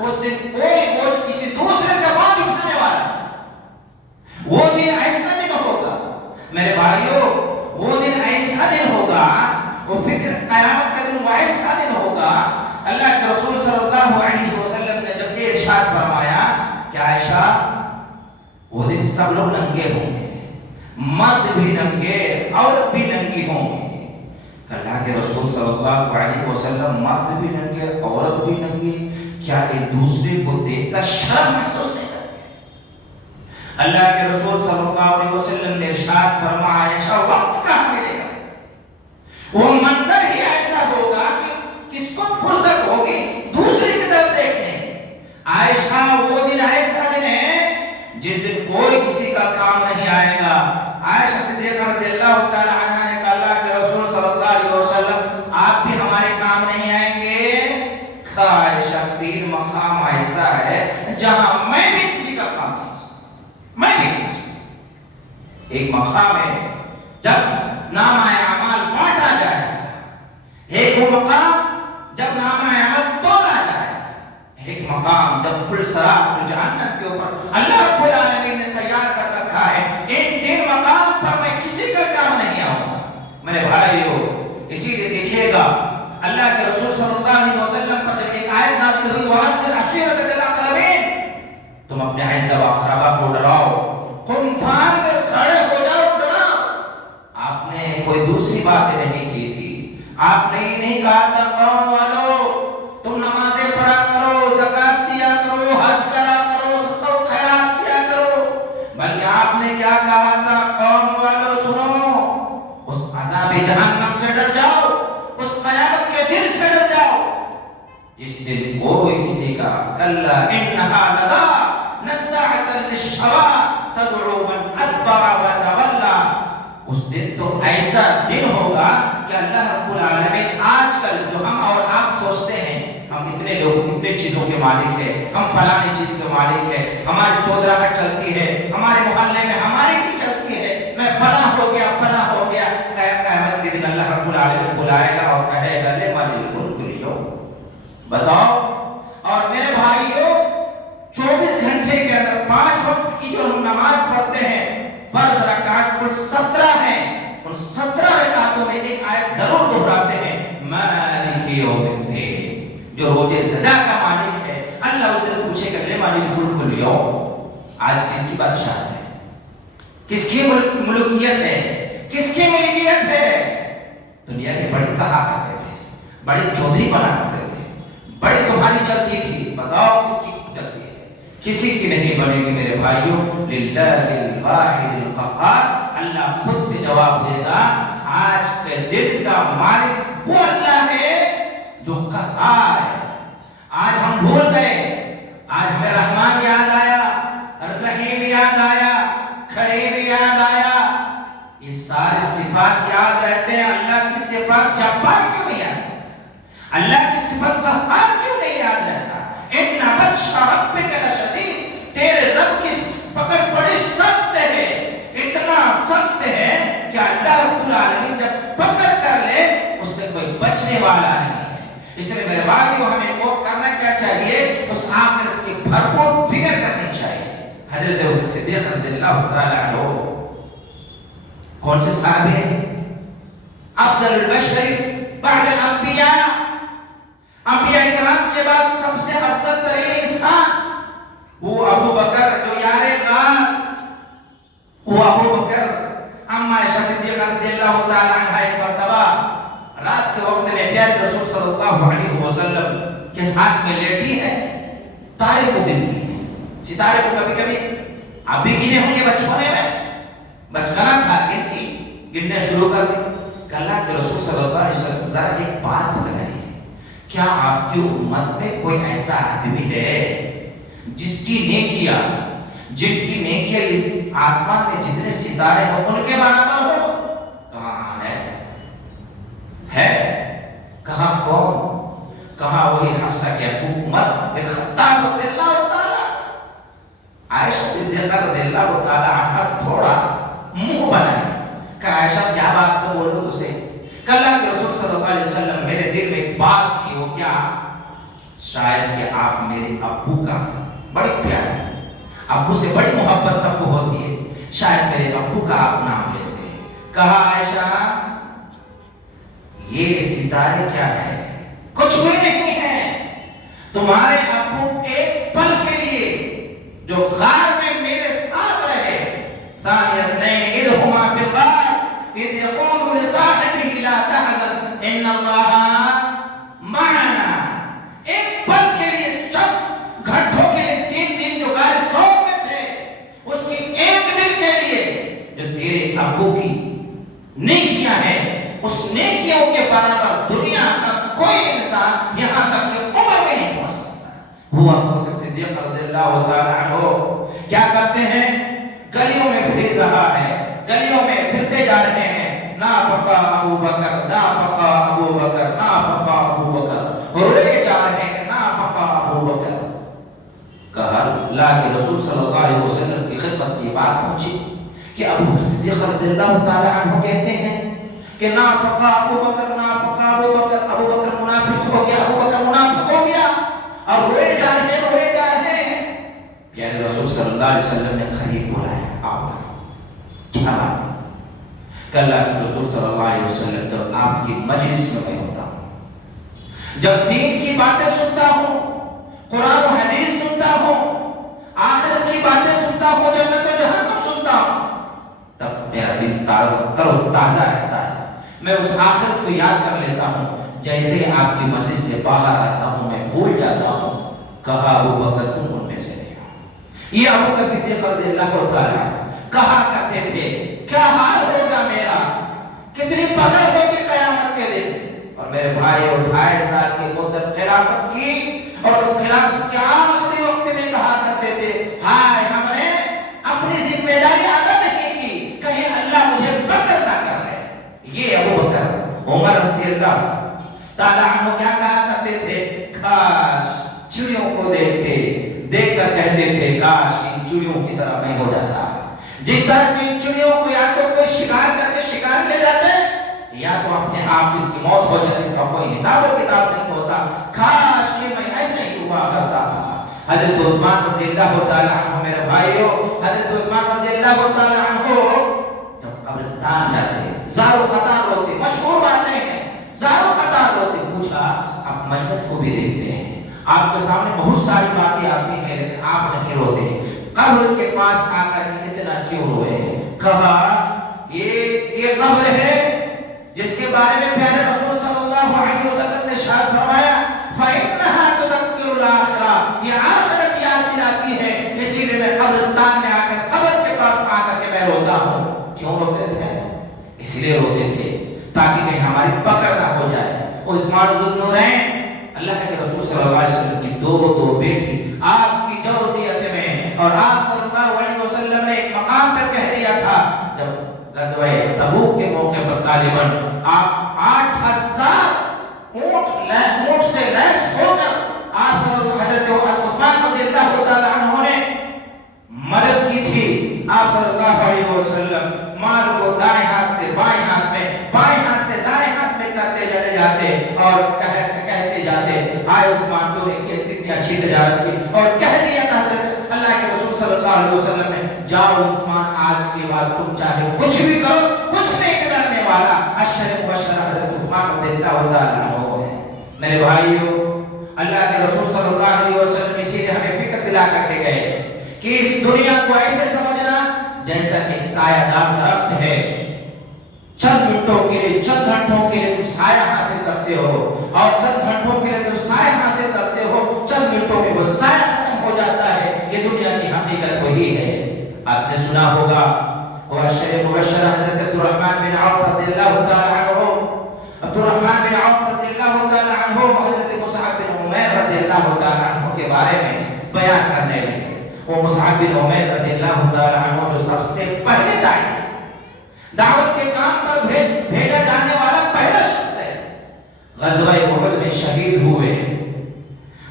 اس دن کوئی بوجھ کسی دوسرے کا بوجھ اٹھانے والا نہیں. وہ دن ایسا دن ہوگا میرے بھائیو، وہ دن ایسا دن ہوگا، وہ فکر قیامت کا دن وہ ایسا دن ہوگا. اللہ کے رسول صلی اللہ علیہ وسلم نے جب یہ ارشاد فرمایا کہ عائشہ، وہ دن سب لوگ ننگے ہوں گے، مرد بھی ننگے، عورت بھی ننگی ہوں گی. اللہ کے رسول صلی اللہ علیہ وسلم مرد بھی ننگے، عورت بھی ننگی، کیا ایک دوسرے کو دیکھ کر شرم محسوس نہیں کرتے؟ اللہ کے رسول صلی اللہ علیہ وسلم نے ارشاد فرمایا عائشہ، وقت کہاں ملے گا؟ کسی کا کام نہیں آئے گا۔ عائشہ صدیقہ رضی اللہ تعالی عنہ نے کہا اللہ کے رسول صلی اللہ علیہ وسلم آپ بھی ہمارے کام نہیں آئیں گے؟ کہا عائشہ 3 مقام ایسا ہے جہاں میں بھی کسی کا کام نہیں آ سکتا، میں بھی کسی کا۔ ایک مقام ہے جب نامہ اعمال بانٹا جائے، ایک وہ مقام جب نامہ عمل تولا جائے، ایک مقام جب پل صراط جو جہنم کے اوپر اللہ رب العالمین نے تیار کر رکھا ہے۔ ان 3 مقام پر میں کسی کا کام نہیں آؤں گا میرے بھائیو۔ اسی لیے دیکھیے گا اللہ کے رسول صلی اللہ علیہ وسلم پر جب ایک آیت نازل ہوئی وَأَنذِرْ عَشِيرَتَكَ الْأَقْرَبِينَ، تم اپنے اعزا و اقربا کو ڈراؤ، قُمْ فَأَنذِرْ، کھڑے ہو جاؤ ڈراؤ۔ آپ نے کوئی دوسری باتیں نہیں کی تھی، آپ نے نہیں کہا تھا قوم والو تم نمازیں پڑھا کرو، زکات دیا کرو، حج کرا کرو، صدقہ و خیرات کیا کرو، بلکہ آپ نے کیا کہا تھا قوم والو سنو، اس عذاب جہنم سے ڈر جاؤ، اس قیامت کے دن سے ڈر جاؤ جس دن کوئی کسی کا کلا انہا لدا نزاعۃ للشوا تدعو من ادبر وتولى، اس دن تو ایسا دن ہوگا کہ اللہ رب العالمین آج کل جو ہم اور آپ سوچتے ہیں ہم اتنے لوگ اتنے چیزوں کے مالک ہیں، ہم فلانی چیز کے مالک ہیں، ہماری چودراہٹ چلتی ہے، ہمارے محلے میں ہماری کی چلتی ہے، میں فلاں ہو گیا فلاں ہو گیا، قیامت کے دن اللہ رب العالمین بلائے گا اور کہے گا لمن الملک اليوم، بتاؤ۔ اور میرے بھائیوں 24 گھنٹے کے اندر 5 وقت کی جو ہم نماز پڑھتے ہیں، فرض رکعات کل 17 ہیں، ان 17 رکعتوں میں ایک آیت ضرور دہراتے ہیں مالک یوم الدین، جو روز سزا کا مالک ہے۔ اللہ اس دن پوچھے گا لمن الملک اليوم، آج کس کی بادشاہت ہے، کس کی ملکیت ہے، کس کی ملکیت ہے؟ دنیا میں بڑی کہا کرتے تھے، بڑی چودھری بنا کرتے تھے، بڑی تمہاری چلتی تھی، بتاؤ کس کی چلتی ہے؟ کسی کی نہیں بنے گی میرے بھائیوں۔ للہ الواحد القہار، اللہ خود سے جواب دے گا آج کے دن کا مالک وہ اللہ ہے جو قہار ہے۔ آج ہم بھول گئے، آج ہمیں رحمان یاد آیا، رحیم یاد آیا، کریم یاد آیا، یہ سارے صفات یاد رہتے ہیں، اللہ کی صفات جبار کیوں نہیں یاد رہتا؟ اللہ کی صفت قہار کیوں نہیں یاد رہتا؟ ان بطش ربک لشدید، تیرے رب کی پکڑ بڑی سخت ہے، اتنا سخت ہے کہ اللہ رب العالمین جب پکڑ کر لے اس سے کوئی بچنے والا نہیں ہے۔ اس لیے میرے بھائیو ہمیں کو کرنا کیا چاہیے؟ اس آخرت کی بھرپور فکر کرنی چاہیے۔ حضرت ابو صدیق رضی اللہ تعالی عنہ کون سے صحابی ہیں؟ افضل البشر بعد الانبیاء، انبیاء کرام کے بعد سب سے افضل ترین انسان وہ ابو بکر جو یار غار، وہ ابو بکر۔ اما عائشہ صدیقہ رضی اللہ تعالی عنہا ایک مرتبہ رات کے وقت میں پیارے رسول صلی اللہ علیہ وسلم کے ساتھ میں لیٹی ہے، تارے کو گنتی ہے، ستارے کو کبھی کبھی آپ بھی گنے ہوں گے بچپنے میں، بچپنا تھا گننے شروع کر دی کہ اللہ کے رسول صلی اللہ علیہ وسلم ذرا ایک بات بتلائیے، کیا آپ کی امت میں کوئی ایسا آدمی ہے جس کی نیکیاں، جن کی نیکیاں اس آسمان میں جتنے ستارے ہیں ان کے برابر ہو؟ کہاں ہے؟ کہاں کون؟ کہاں وہی حفصہ کی ابو عمر بن خطاب رضی اللہ تعالی، عائشہ صدیقہ رضی اللہ تعالی عنہ تھوڑا منہ بنائے کہ عائشہ کیا بات کو بولو تجھے؟ کہ اللہ کے رسول صلی اللہ علیہ وسلم میرے دل میں ایک بات تھی، وہ کیا؟ شاید کہ آپ میرے ابو کا بڑے پیارے ہیں، ابو سے بڑی محبت سب کو ہوتی ہے، شاید میرے ابو کا آپ نام لیتے ہیں۔ کہا عائشہ یہ ستارے کیا ہے؟ کچھ بھی نہیں ہے، تمہارے ابو ایک پل کے لیے جو غار میں میرے ساتھ رہے، ثانی اثنین اذ ہما فی الغار اذ یقول لصاحبہ لا تحزن ان اللہ معنا، ایک پل کے لیے، چند گھنٹوں کے لیے، 3 دن جو غار ثور میں تھے، اس کی ایک دن کے لیے جو تیرے ابو کی نیکیاں ہیں، اس نیکیوں کے برابر دنیا کا کوئی انسان یہاں تک کہ عمر میں نہیں پہنچ سکتا۔ ہوا ابو بکر صدیق رضی اللہ تعالی عنہ کیا کرتے ہیں؟ رہا ہے، گلیوں میں پھرتے جا رہے ہیں، نافقا ابو بکر، نافقا ابو بکر، نافقا ابو بکر، روئے جا رہے ہیں، نافقا ابو بکر۔ کہا اللہ کے رسول صلی اللہ علیہ وسلم کی خدمت میں یہ بات پہنچی کہ ابو بکر صدیق رضی اللہ تعالی عنہ کہتے ہیں کہ نافقا ابو بکر، نافقا ابو بکر، ابو بکر منافق ہو گیا، ابو بکر منافق ہو گیا، اور روئے جا رہے ہیں، روئے جا رہے ہیں۔ پیارے رسول صلی اللہ علیہ وسلم نے قریب بلایا، آؤ کیا بات ہے کہ اللہ کے رسول صلی اللہ علیہ وسلم جب آپ کی مجلس میں ہوتا ہوں، جب دین کی باتیں سنتا ہوں، قرآن و حدیث سنتا ہوں، آخرت کی باتیں سنتا ہوں، جنت و جہنم سنتا ہوں، تب میرا دل تر و تازہ رہتا ہے، میں اس آخرت کو یاد کر لیتا ہوں۔ جیسے آپ کی مجلس سے باہر آتا ہوں میں بھول جاتا ہوں۔ کہا ابو بکر تم ان میں سے نہیں ہو۔ یہ ابو بکر صدیق رضی اللہ تعالیٰ کہا کرتے تھے کیا حال ہوگا میرا، کتنی پکڑ ہوگی قیامت کے دن۔ اور میرے بھائی اور 2.5 سال کی مدت خلافت کی، اور اس خلافت کے آخری وقت میں کہا کرتے تھے ہائے ہم نے اپنی ذمہ داری ادا نہیں کی، کہیں اللہ مجھے بکر نہ کر لے۔ یہ ابو بکر عمر رضی اللہ تعالیٰ عنہ کیا کہا کرتے تھے، کاش چڑیوں کو دیکھتے، دیکھ کر کہتے تھے کاش ان چڑیوں کی طرح میں ہو جاتا، جس طرح سے ان چڑیوں کو یا تو کوئی شکار کر کے شکار لے جاتے یا تو اپنے آپ اس کی موت ہو جاتی، اس کا کوئی حساب و کتاب نہیں ہوتا، کاش کہ میں ایسے ہی ہوا کرتا تھا۔ حضرت عثمان رضی اللہ تعالیٰ عنہ میرے بھائیو، حضرت عثمان رضی اللہ تعالیٰ عنہ جب قبرستان جاتے زارو قطار روتے، مشہور باتیں ہیں، زارو قطار روتے۔ پوچھا آپ میت کو بھی دیکھتے ہیں، آپ کے سامنے بہت ساری باتیں آتی ہیں لیکن آپ نہیں روتے، قبر کے پاس آ کر کے اتنا کیوں روئے؟ کہا یہ قبر ہے جس کے بارے میں پیارے رسول صلی اللہ علیہ وسلم نے ارشاد فرمایا فَإِنَّهَا تُذَكِّرُ الْآخِرَةَ، یہ آخرت یاد دلاتی ہے، اسی لیے میں قبرستان میں آ کر قبر کے پاس آ کر کے میں روتا ہوں۔ کیوں روتے تھے؟ اس لیے روتے تھے تاکہ کہیں ہماری پکڑ نہ ہو جائے۔ وہ عثمان ذو النورین اللہ کے رسول صلی اللہ علیہ وسلم کی دو بیٹی آپ کی جوزیت میں، اور آپ صلی اللہ علیہ وسلم نے ایک مقام پر کہہ دیا تھا جب غزوہ تبوک کے موقع پر غالباً آپ 8000 اونٹ سے لیس ہو کر آپ حضرت عثمان رضی اللہ تعالیٰ عنہ نے مدد کی تھی۔ آپ صلی اللہ علیہ وسلم مال کو دائیں ہاتھ سے بائیں ہاتھ میں، بائیں ہاتھ سے دائیں ہاتھ میں کرتے چلے جاتے اور کہتے جاتے ہائے عثمان تو نے کتنی اچھی تجارت کی، اور کہہ دیا تھا حضرت اللہ کے رسول صلی اللہ علیہ وسلم نے جاؤ عثمان آج کے بعد تم چاہے کچھ بھی کرو کچھ نہیں بگڑنے والا۔ اشرف مبشر حضرت عثمان رضی اللہ تعالیٰ عنہ ہے۔ میرے بھائیو اللہ کے رسول صلی اللہ علیہ وسلم اسی لیے ہمیں فکر دلا کر کے گئے کہ اس دنیا کو ایسے سمجھنا جیسا کہ ایک سایہ دار درخت ہے، چند منٹوں کے لیے چند گھنٹوں کے لیے تم سایہ حاصل کرتے ہو، اور چند گھنٹوں کے لیے تم سایہ حاصل کرتے ہو، چند منٹوں میں وہ سایہ ختم ہو جاتا ہے۔ یہ دنیا کی حقیقت وہی ہے۔ آپ نے سنا ہوگا وہ اشرف مبشر حضرت عبدالرحمن بن عوف رضی اللہ تعالی عنہ، عبدالرحمن بن عوف رضی اللہ تعالی عنہ حضرت مصعب بن عمیر رضی اللہ تعالی عنہ کے بارے میں بیان کرنے لگے۔ وہ مصعب بن عمیر رضی اللہ تعالی عنہ جو سب سے پہلے داعی، دعوت کے کام پر بھیجا جانے والا پہلا شخص ہے، غزوہ احد میں شہید ہوئے۔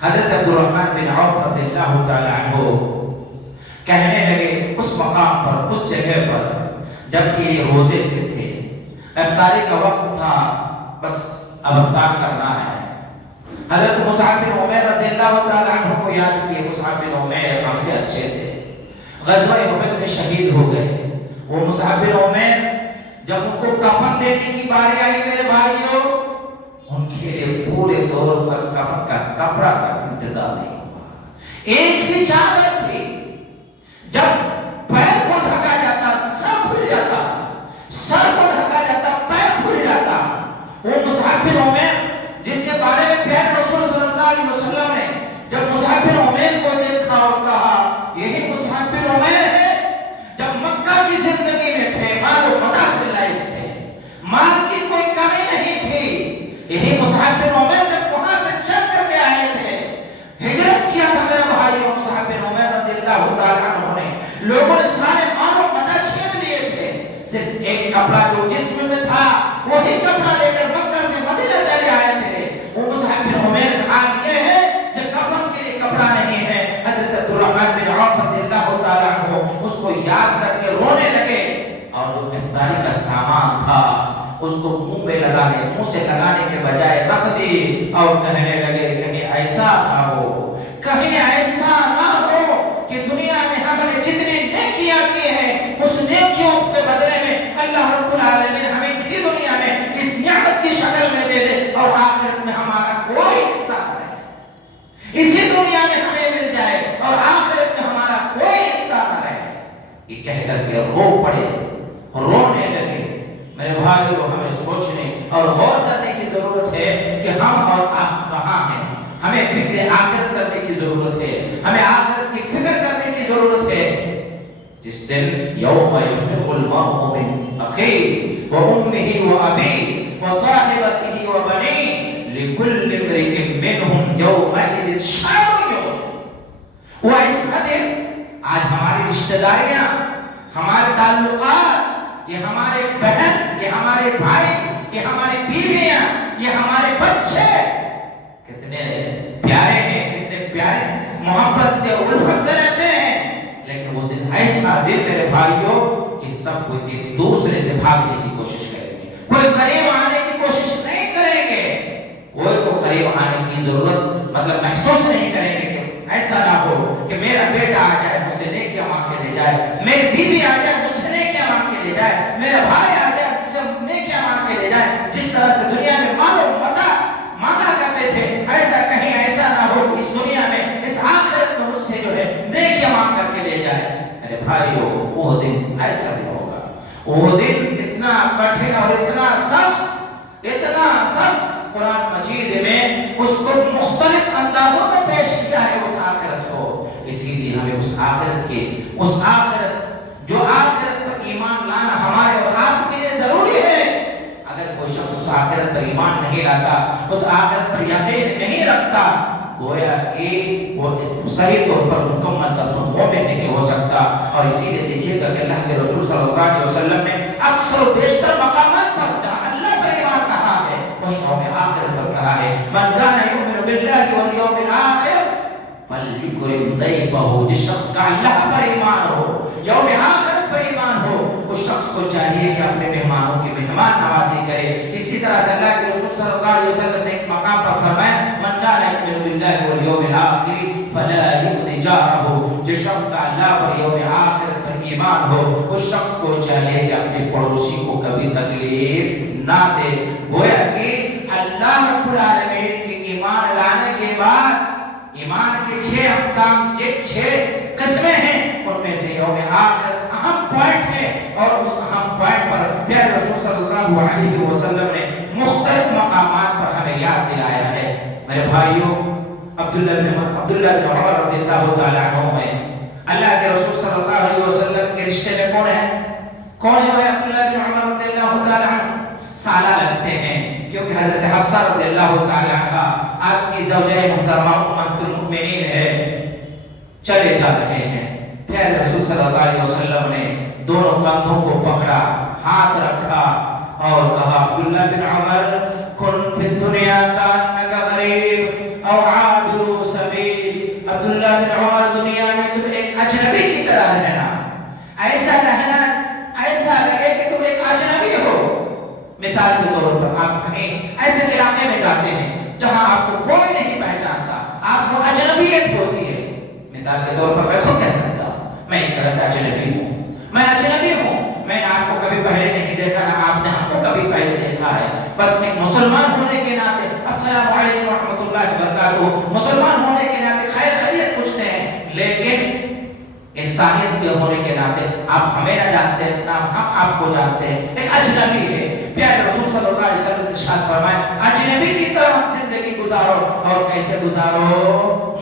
حضرت عبدالرحمن بن عوف رضی اللہ تعالی عنہ کہنے لگے اس مقام پر، اس جگہ پر جبکہ یہ روزے سے تھے، افطاری کا وقت تھا، بس اب افطار کرنا ہے۔ حضرت مصعب بن عمیر رضی اللہ تعالی عنہ کو یاد کیے، مصعب بن عمیر ہم سے اچھے تھے، غزوہ احد میں شہید ہو گئے۔ وہ مصعب بن عمیر جب ان کو کفن دینے کی باری آئی میرے بھائیوں، ان کے لیے پورے طور پر کفن کا کپڑا تک انتظام نہیں ہوا، ایک ہی چادر تھی، جب پیر کو ڈھکا جاتا سر کھل جاتا، سر کو ڈھکا جاتا پیر کھل جاتا۔ وہ مصعب بن عمیر جس کے بارے میں پیارے رسول صلی اللہ علیہ وسلم نے جب مصعب بن عمیر کو دیکھا اور کہا یہی مصعب بن عمیر ہے جب مکہ کی زندگی میں تھے، مال و متا سے لیس تھے، مال کی کوئی کمی نہیں تھی، یہی مصعب بن عمیر جب وہاں سے چل کر کے آئے تھے، ہجرت کیا تھا میرے بھائیوں، مصعب بن عمیر رضی اللہ تعالی عنہ نے ایک کپڑا جو جسم میں تھا وہی کپڑا لے کر مکہ سے مدینہ چلے آئے تھے. وہ مصعب بن عمیر کا حال یہ ہے جب کفن کے لیے کپڑا نہیں ہے. حضرت عبدالرحمن بن عوف رضی اللہ تعالیٰ عنہ اس کو یاد کر کے رونے لگے اور جو افطاری کا سامان تھا اس کو منہ سے لگانے کے بجائے رکھ دی اور کہنے لگے کہیں ایسا نہ ہو کہ دنیا میں ہم نے جتنے نیکیاں کی ہیں اس نیکیوں کے بدلے میں اللہ رب العالمین ہمیں اسی دنیا میں اس نعمت کی شکل میں دے دے اور آخرت میں ہمارا کوئی حصہ نہ رہے. اسی دنیا میں ہمیں مل جائے اور آخرت میں ہمارا کوئی حصہ نہ رہے. یہ کہہ کر کے رو پڑے, رونے لگے. میرے بھائیو, ہمیں سوچنے اور غور کرنے کی ضرورت ہے کہ ہم اور آپ کہاں ہیں. ہمیں فکر آخرت کرنے کی ضرورت ہے, ہمیں آخرت کی فکر کرنے کی ضرورت ہے. جس دن یوم یفر المرء من اخیہ وامہ وابیہ وصاحبتہ وبنیہ لکل امرئ منہم یومئذ شأن یغنیہ. وہ ایسا دن, آج ہماری رشتہ داریاں, ہمارے تعلقات, یہ ہمارے بہن, یہ ہمارے بھائی, یہ ہماری بیویاں, یہ ہمارے بچے کتنے پیارے ہیں, کتنے پیارے محبت سے الفت سے رہتے ہیں. لیکن وہ دن ایسا دن میرے بھائیوں کہ سب کو ایک دوسرے سے بھاگنے کی کوشش کریں گے, کوئی قریب آنے کی کوشش نہیں کریں گے, کوئی کو قریب آنے کی ضرورت محسوس نہیں کریں گے. کہ ایسا نہ ہو کہ میرا بیٹا آ جائے مجھ سے نیکیاں مانگ کے لے جائے, میری بیوی آ جائے مجھ سے نیکیاں مانگ کے لے جائے, میرا بھائی آ جائے مجھ سے نیکیاں مانگ کے لے جائے. جس طرح سے دنیا میں مانگا کرتے تھے, ایسا کہیں ایسا نہ ہو کہ اس دنیا میں, اس آخرت میں مجھ سے جو ہے نیکیاں مانگ کر کے لے جائے. میرے بھائیو, وہ دن ایسا دن ہوگا, وہ دن اتنا کٹھن اور اتنا سخت قرآن مجید میں اس کو مختلف اندازوں میں پیش کیا ہے اس آخرت کو. اسی لیے ہمیں اس آخرت جو آخرت پر ایمان لانا ہمارے اور آپ کے لیے ضروری ہے. اگر کوئی شخص اس آخرت پر ایمان نہیں لاتا, اس آخرت پر یقین نہیں رکھتا, گویا کہ وہ صحیح طور پر مکمل طور پر مومن نہیں ہو سکتا. اور اسی لیے دیکھیے گا کہ اللہ کے رسول صلی اللہ علیہ وسلم نے اکثر و بیشتر مقامات پر جہاں اللہ پر ایمان کہا ہے وہیں یوم آخرت پر کہا ہے. من کان یؤمن باللہ والیوم الآخر فلیکرم ضیفہ. جس شخص کا اللہ پر ایمان ہو, یوم آخرت پر ایمان ہو, اس شخص کو چاہیے کہ اپنے مہمانوں کی مہمان نوازی کرے. اسی طرح سے اللہ کے رسول صلی اللہ علیہ وسلم نے ایک مقام پر فرمایا من کان یؤمن باللہ والیوم الآخر فلا یؤذی جارہ. جس شخص کا اللہ پر یوم آخرت پر ایمان ہو, اس شخص کو چاہیے کہ اپنے پڑوسی کو کبھی تکلیف نہ دے. گویا کہ اللہ رب العالمین کے ایمان لانے کے بعد ایمان کے 6 اقسام, 6 قسمیں ہیں, ان میں سے یوم آخرت اہم پوائنٹ ہے. اور اس اہم پوائنٹ پر پیارے رسول صلی اللہ علیہ وسلم نے مختلف مقامات پر ہمیں یاد دلایا ہے. میرے بھائیوں, عبداللہ بن عمر رضی اللہ تعالیٰ عنہ ہیں. اللہ کے رسول صلی اللہ علیہ وسلم کے رشتے میں کون ہے وہ عبداللہ بن عمر رضی اللہ تعالیٰ عنہ سالہ لگتے ہیں, کیونکہ حضرت حفصہ رضی اللہ تعالیٰ عنہ آپ کی زوجہ محترمہ امہۃ المؤمنین ہے. چلے جا رہے ہیں, پھر رسول صلی اللہ علیہ وسلم نے دونوں کندھوں کو پکڑا, ہاتھ رکھا اور کہا عبداللہ بن عمر کن فی الدنیا کانک غریب او عابر سبیل. عبداللہ بن عمر, دنیا میں تم ایک اجنبی کی طرح رہنا, ایسا لگے کہ تم ایک اجنبی ہو. مثال کے طور پر آپ کہیں ایسے علاقے میں جاتے ہیں جہاں آپ کو کوئی نہیں پہچانتا, آپ کو اجنبیت ہوتی ہے. مثال کے طور پر میں خود کہہ سکتا ہوں میں ایک طرح سے اجنبی ہوں, میں نے آپ کو کبھی پہلے نہیں دیکھا, نہ آپ نے ہم کو کبھی پہلے دیکھا ہے. بس ایک مسلمان ہونے کے ناطے السلام علیکم ورحمۃ اللہ وبرکاتہ, مسلمان ہونے کے ناطے خیریت پوچھتے ہیں. لیکن انسانیت کے ہونے کے ناطے آپ ہمیں نہ جانتے, نہ ہم آپ کو جانتے ہیں, ایک اجنبی ہے. پیارے رسول صلی اللہ علیہ وسلم نے ارشاد فرمایا اجنبی کی طرح زندگی گزارو. اور کیسے گزارو؟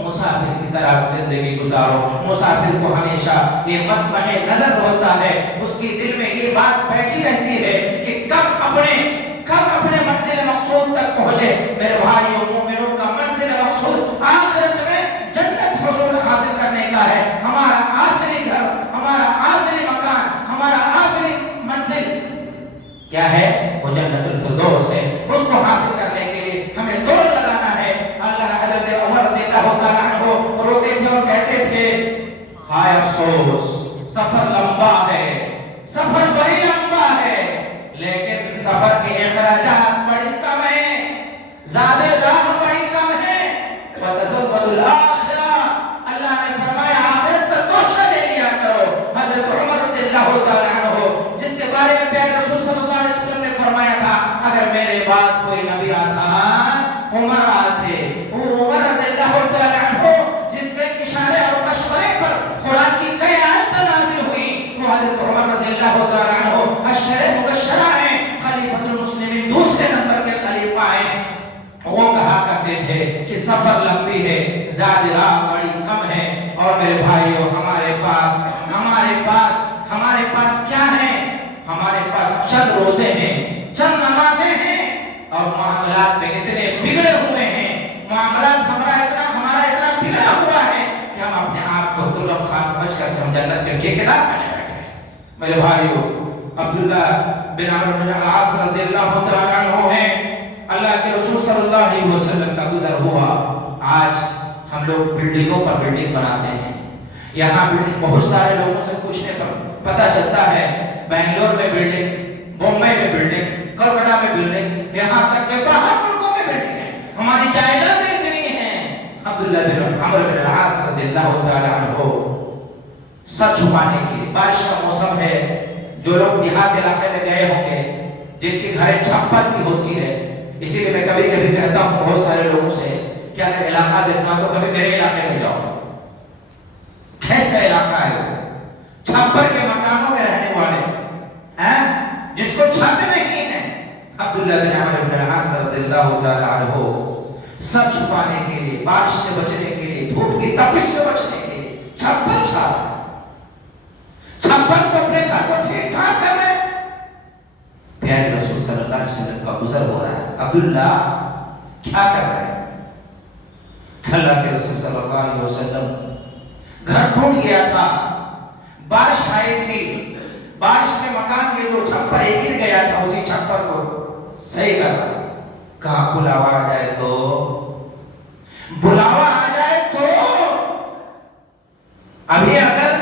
مسافر کی طرح زندگی گزارو. مسافر کو ہمیشہ یہ مطمئن نظر ہوتا ہے, اس کی دل میں یہ بات بیٹھی رہتی ہے کہ کب اپنے منزل مقصود تک پہنچے. میرے بھائیوں, مومنوں کا منزل مقصود آخرت میں جنت حصول حاصل کرنے کا ہے. ہمارا آخری گھر, ہمارا آخری مکان, ہمارا آخری منزل پاس کیا ہے؟ ہمارے پاس چند روزے ہیں، چند نمازیں ہیں، اور معاملات میں اتنے بگڑے ہوئے ہیں، معاملات ہمارا اتنا بگڑا ہوا ہے کہ ہم اپنے آپ کو ترغب خان سمجھ کر کے ہم جنت کے ٹھیکیدار بنے بیٹھے ہیں۔ میرے بھائیو، عبداللہ بن عمرو بن العاص رضی اللہ تعالیٰ عنہ ہیں، اللہ کے رسول صلی اللہ علیہ وسلم کا گزر ہوا۔ آج ہم لوگ بلڈنگوں پر بلڈنگ بناتے ہیں، یہاں بلڈنگ بہت سارے لوگوں سے پوچھنے پر پتہ چلتا ہے، بنگلور میں بلڈنگ، بمبئی میں بلڈنگ، کلکتہ میں بلڈنگ، یہاں تک کہ باہر ملکوں میں بلڈنگ ہے، ہماری جائیدادیں اتنی ہیں۔ عبداللہ بن عمرو بن العاص رضی اللہ تعالیٰ عنہ سر چھپانے کے لیے، بارش کا موسم ہے، جو لوگ دیہات علاقے میں گئے ہوں گے، جن کی گھریں چھپر کی ہوتی ہے، اسی لیے میں کبھی کبھی کہتا ہوں بہت سارے لوگوں سے کہ اگر علاقہ دیکھنا تو کبھی میرے علاقے میں جاؤ۔ کیسا علاقہ ہے وہ؟ چھپر کے مکانوں میں رہنے والے، جس کو چھت نہیں ہے۔ عبداللہ بن عمرو بن العاص رضی اللہ تعالیٰ عنہ سر چھپانے کے لیے، بارش سے بچنے کے لیے، دھوپ کی تپش سے بچنے کے لیے چھپر چھا رہا ہے۔ چھپر کو اپنے گھر کو ٹھیک ٹھاک کر رہے، پیارے رسول صلی اللہ علیہ وسلم کا گزر ہو رہا ہے۔ عبداللہ کیا کر رہے ہیں؟ اللہ کے رسول صلی اللہ علیہ وسلم گھر ٹوٹ گیا تھا، بارش آئی تھی، بارش میں مکان کے جو چھپر گر گیا تھا، اسی چھپر کو صحیح کر رہا۔ کہاں بلاوا آ جائے تو، بلاوا آ جائے تو، ابھی اگر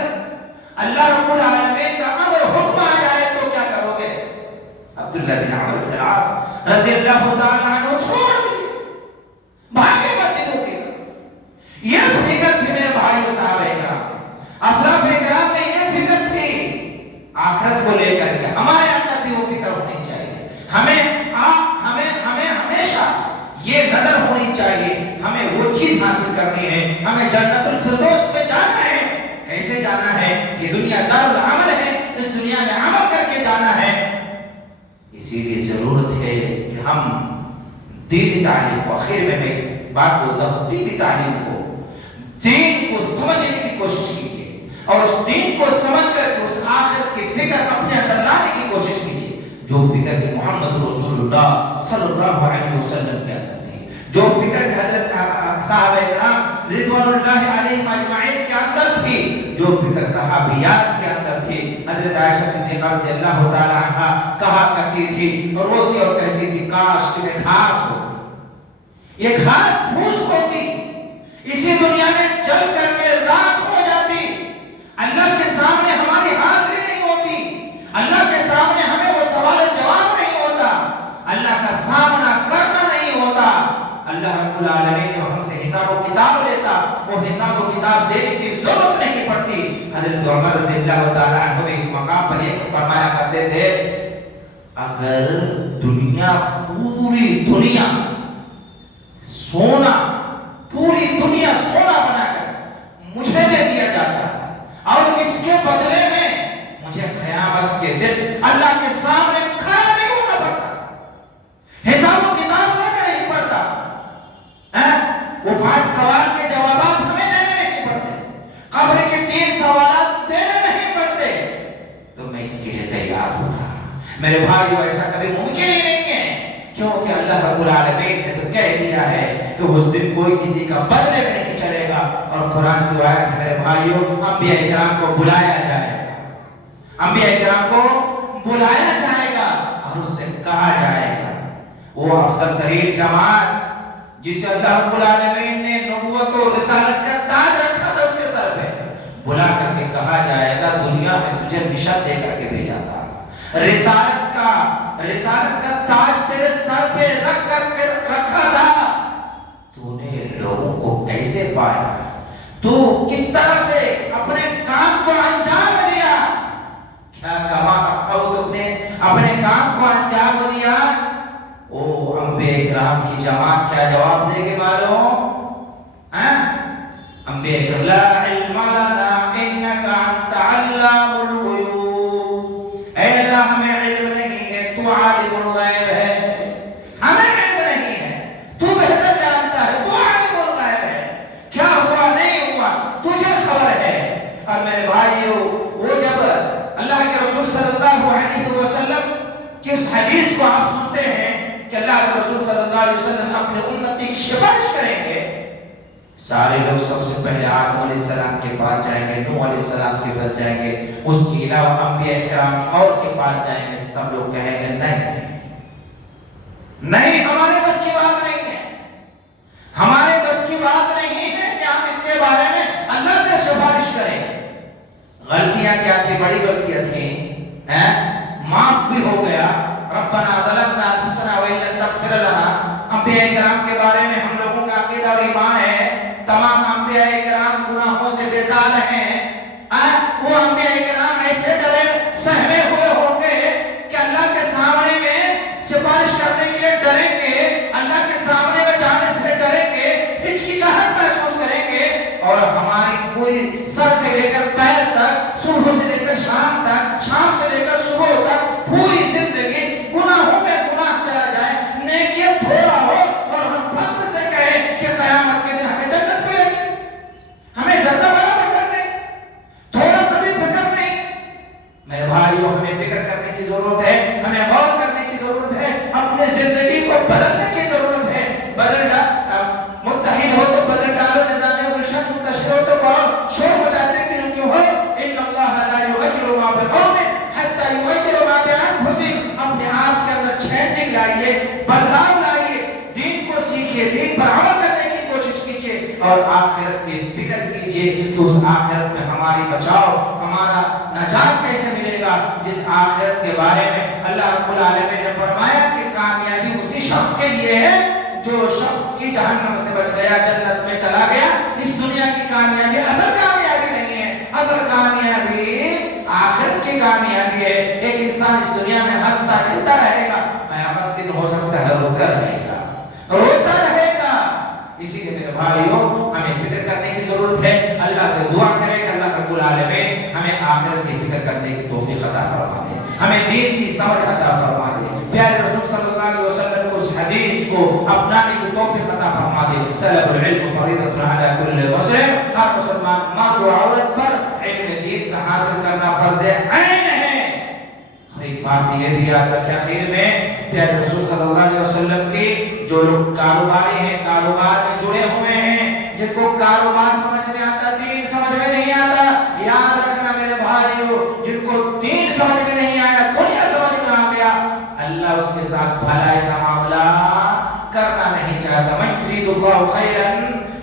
اللہ رب العالمین کا امر حکم آ جائے تو کیا کرو گے؟ عبداللہ بن عمرو بن العاص رضی اللہ تعالیٰ عنہ چھوڑ دیے، بھاگے مسجدوں کی طرف۔ یہ فکر تھی میرے بھائیو صحابہ کرام میں، اسلاف کرام میں یہ فکر تھی آخرت کو لے کر کے۔ ہمارے اندر بھی وہ فکر ہونی چاہیے، ہمیں ہمیشہ یہ نظر ہونی چاہیے، ہمیں وہ چیز حاصل کرنی ہے، ہمیں جنت الفردوس میں جانا ہے۔ کیسے جانا ہے؟ یہ دنیا دار العمل ہے، اس دنیا میں عمل کر کے جانا ہے۔ اسی لیے ضرورت ہے کہ ہم دینی تعلیم کو، آخر میں بات بولتا ہوں، دینی تعلیم کو، دین کو سمجھنے کی کوشش کیجیے، اور اس دین کو سمجھ کر کے اس آخرت کی فکر اپنے اندر لانے کی کوشش کیجیے، جو فکر کہ محمد رسول اللہ صلی اللہ علیہ وسلم کے اندر تھی، جو فکر کہ حضرت صحابہ کرام رضوان اللہ علیہم اجمعین کے اندر تھی، جو فکر صحابیات کے اندر تھی۔ حضرت عائشہ صدیقہ رضی اللہ تعالی عنہا کہا کرتی تھی، روتی اور کہتی تھی، کاش کہ میں گھاس ہوتی، یہ گھاس پھوس ہوتی، اسی دنیا میں جل کر کے راکھ ہو جاتی، اللہ کے سامنے ہماری حاضری نہیں ہوتی، اللہ کے سامنے ہمیں وہ سوال جواب نہیں ہوتا، اللہ کا سامنا کرنا نہیں ہوتا، اللہ رب العالمین جو ہم سے حساب و کتاب لیتا، وہ حساب و کتاب دینے کی ضرورت نہیں پڑتی۔ حضرت عمر رضی اللہ تعالیٰ عنہ ایک مقام پر یہ فرمایا کرتے تھے، اگر دنیا، پوری دنیا سونا، پوری دنیا سونا بنا کر مجھے دے دیا جاتا ہے، اور اس کے بدلے میں مجھے قیامت کے دن اللہ کے سامنے کھڑا نہیں ہونا پڑتا، حساب و کتاب دینا نہیں پڑتا، وہ 5 سوال کے جوابات ہمیں دینے نہیں پڑتے، قبر کے 3 سوالات دینے نہیں پڑتے، تو میں اس کے لیے تیار ہوتا۔ میرے بھائیو، ایسا کبھی ممکن ہی نہیں ہے، کیونکہ اللہ رب العالمین نے تو کہہ دیا ہے کہ اس دن کوئی کسی کا بدلے میں نہیں چلے گا، اور قرآن کی آیت ہے میرے بھائیو، انبیاء کرام کو بلایا جائے گا، انبیاء کرام کو بلایا جائے گا، اور اس سے کہا جائے گا، وہ افضل ترین جماعت جسے اللہ رب العالمین نے نبوت و رسالت کا تاج رکھا تھا اس کے سر پہ، بلا کر کے کہا جائے گا، دنیا میں تجھے مشن دے کر کے بھیجا تھا، رسالت کا تاج تیرے سر پہ رکھ کر کے رکھا تھا، تو نے لوگوں کو کیسے پایا، تو کس طرح سے اپنے کام کو انجام دیا، کیا کما رکھا ہو تم نے، اپنے کام کو انجام دیا۔ او انبیاء کرام کی جماعت کیا جواب دے گے معلوم؟ انبیاء کرام، لا علم لنا انک انت علام الغیوب، اے اللہ ہمیں علم نہیں ہے، تو عالم الغیب ہے، ہمیں علم نہیں ہے، تو بہتر جانتا ہے، تو عالم الغیب ہے، کیا ہوا نہیں ہوا تجھے خبر ہے۔ اور میرے بھائیو، وہ جب اللہ کے رسول کہ اس حدیث کو آپ سنتے ہیں کہ اللہ کے رسول صلی اللہ علیہ وسلم اپنے امتی کی سفارش کریں گے، سارے لوگ سب سے پہلے آدم علیہ السلام کے پاس جائیں گے، نوح علیہ السلام کے پاس جائیں گے، اس کے علاوہ انبیاء کرام اور کے پاس جائیں گے، سب لوگ کہیں گے نہیں ہمارے بس کی بات نہیں ہے، ہمارے بس کی بات نہیں ہے کہ ہم اس کے بارے میں اللہ سے سفارش کریں۔ غلطیاں کیا تھی؟ بڑی غلطیاں تھیں، معاف بھی ہو گیا۔ ربنا ظلمنا انفسنا وان لم تغفر لنا، انبیاء کرام کے بارے میں ہم لوگوں کا عقیدہ اور ایمان ہے تمام انبیاء کرام گناہوں سے بیزار ہیں۔ وہ انبیاء کرام ایسے ڈرے سہمے ہوئے ہوں گے کہ اللہ کے سامنے میں سفارش کرنے کے لیے ڈریں گے، اللہ کے سامنے میں جانے سے ڈریں گے، ہچکچاہٹ محسوس کریں گے، اور ہماری پوری سر سے لے کر پیر تک، صبح سے لے کر شام تک، شام سے لے کر صبح تک پوری زندگی گناہوں میں گناہ چلا جائے، نیکیاں تھوڑا ہو اور ہم فخر سے کہیں کہ قیامت کے دن ہمیں جنت ملے گی، ہمیں ذرہ بڑا فکر نہیں، تھوڑا سا بھی فکر نہیں۔ میرے بھائیوں، ہمیں فکر کرنے کی ضرورت ہے، ہمیں غور کرنے کی ضرورت ہے، اپنے زندگی کو بدلنے کی ضرورت ہے۔ متحد ہو تو بدل ڈالو، نظام ارشاد منتشر ہو تو بہت شور مچاتے کیوں ہو؟ ان اللہ لا یغیر ما بقوم حتی یغیروا ما بانفسہم، اپنے آپ کے اندر چینجنگ لائیے، بدلاؤ لائیے، دین کو سیکھیے، دین پر عمل کرنے کی کوشش کیجیے، اور آخرت کی فکر کیجیے کہ اس آخرت میں ہماری بچاؤ، ہمارا نجات کیسے ملے گا، جس آخرت کے بارے میں اللہ رب العالمین نے فرمایا کہ کامیابی اسی شخص کے لیے ہے جو شخص کی جہنم سے بچ گیا، جنت میں چلا گیا۔ اس دنیا کی کامیابی اصل کامیابی نہیں ہے، اصل کامیابی آخرت کی کامیابی ہے۔ ایک انسان اس دنیا میں ہنستا کھیلتا رہے گا، قیامت کے دن ہو سکتا ہے روتا رہے گا، روتا رہے گا۔ اسی لیے میرے بھائیوں، ہمیں فکر کرنے کی ضرورت ہے، اللہ سے دعا کریں کہ اللہ رب العالمین ہمیں آخرت کی فکر کرنے کی توفیق عطا فرما دے، ہمیں دین کی سمجھ عطا فرما دے، پیارے رسول صلی اللہ علیہ وسلم کو اس حدیث کو اپنانے کی توفیق عطا فرما دے۔ طلب العلم فریضۃ علی کل مسلم، ہر مسلمان مرد و عورت پر علم دین کا حاصل کرنا فرض عین ہے۔ اور ایک بات یہ بھی یاد رکھیں آخر میں، پیارے رسول صلی اللہ علیہ وسلم کی جو لوگ کاروباری ہیں، کاروبار میں جڑے ہوئے ہیں، جن کو کاروبار سمجھ میں آتا، دین سمجھ میں نہیں آتا، یاد رکھنا میرے بھائیوں، جن کو دین سمجھ میں نہیں آیا، دنیا سمجھ میں آ گیا، اللہ اس کے ساتھ بھلائی کا معاملہ کرنا نہیں چاہتا۔ من یرید اللہ خیرا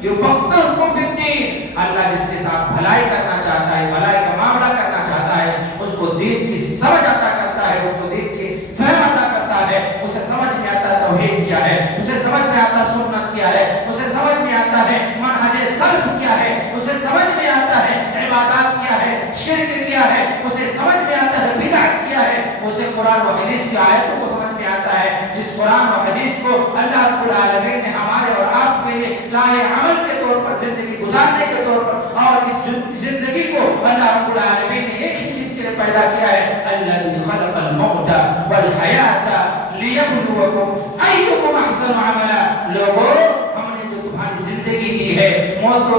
یفقہہ فی الدین، اللہ جس کے ساتھ بھلائی کرنا چاہتا ہے، بھلائی کا معاملہ کرنا چاہتا ہے، اس کو دین کی سمجھ عطا کرتا ہے، اس کو دین کی فہم عطا کرتا ہے، اسے سمجھ میں آتا توحید کیا ہے، اسے سمجھ میں آتا سنت کیا ہے، اسے سمجھ میں آتا ہے منہج سلف کیا ہے، اسے سمجھ میں آتا ہے عبادات کیا ہے، شرک کیا ہے، اسے سمجھ میں آتا ہے بدعت کیا ہے، اسے قرآن و حدیث کی آیتوں کو سمجھ میں آتا ہے، جس قرآن و حدیث کو اللہ رب العالمین نے ہمارے اور آپ کے لیے لاہ عمل کے طور پر، زندگی گزارنے کے طور پر، اور اس زندگی کو اللہ رب العالمین نے ایک ہی چیز کے لیے پیدا کیا ہے، الذی خلق الموت والحیات لیبلوکم ایکم احسن عملا۔ لوگوں، ہم نے جو تمہاری زندگی دی ہے، موت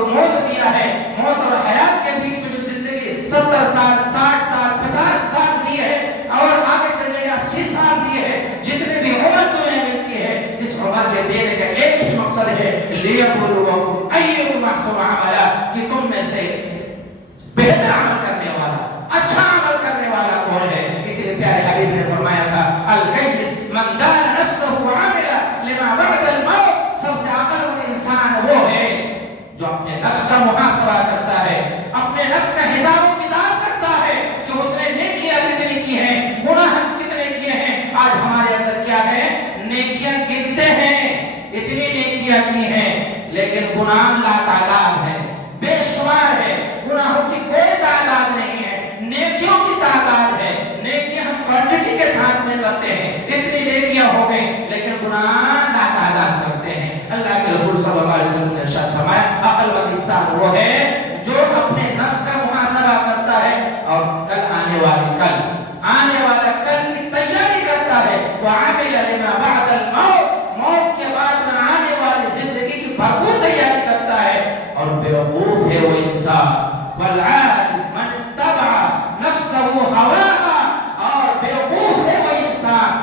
دیا ہے، موت اور حیات کے بیچ میں جو زندگی 70 سال، 60 سال، 50 سال دی ہے، اور آگے چلے گا 80 سال دی ہے، جتنے بھی عمر تمہیں ملتی ہے، اس عمر کے دینے کا ایک ہی مقصد ہے، لیبلوکم ایکم احسن عملا، کہ تم میں سے بہتر عمل کرنے والا، اچھا عمل کرنے والا کون ہے۔ اس لیے پیارے حبیب نے فرمایا تھا، الکیس من دان نفسہ وعمل لما بعد الموت، سب سے عقل مند انسان وہ ہے جو اپنے نفس کا محاسبہ کرتا ہے، اپنے نفس کا حساب و کتاب کرتا ہے کہ اس نے نیکیاں کتنی کی ہیں، گناہ کتنے کیے ہیں۔ آج ہمارے اندر کیا ہے، نیکیاں گنتے ہیں، اتنی نیکیاں کی ہیں، لیکن گناہ لا تعداد ہے، بے شمار ہے، گناہوں کی کوئی تعداد نہیں ہے، نیکیوں کی تعداد ہے۔ نیکیاں ہم کوانٹٹی کے ساتھ میں کرتے ہیں، اتنی نیکیاں ہو گئی، لیکن گناہ لا تعداد کرتے ہیں۔ اللہ کے رسول صلی اللہ علیہ وسلم نے ارشاد فرمایا، عقل مند انسان وہ ہے جو اپنے نفس کا محاسبہ کرتا ہے اور آنے والا کل کی تیاری کرتا ہے، وعمل لما بعد الموت، موت کے بعد میں آنے والی زندگی کی بھرپور تیاری کرتا ہے۔ اور بیوقوف ہے وہ انسان، والعاجز من اتبع نفسه هواها، اور بیوقوف ہے وہ انسان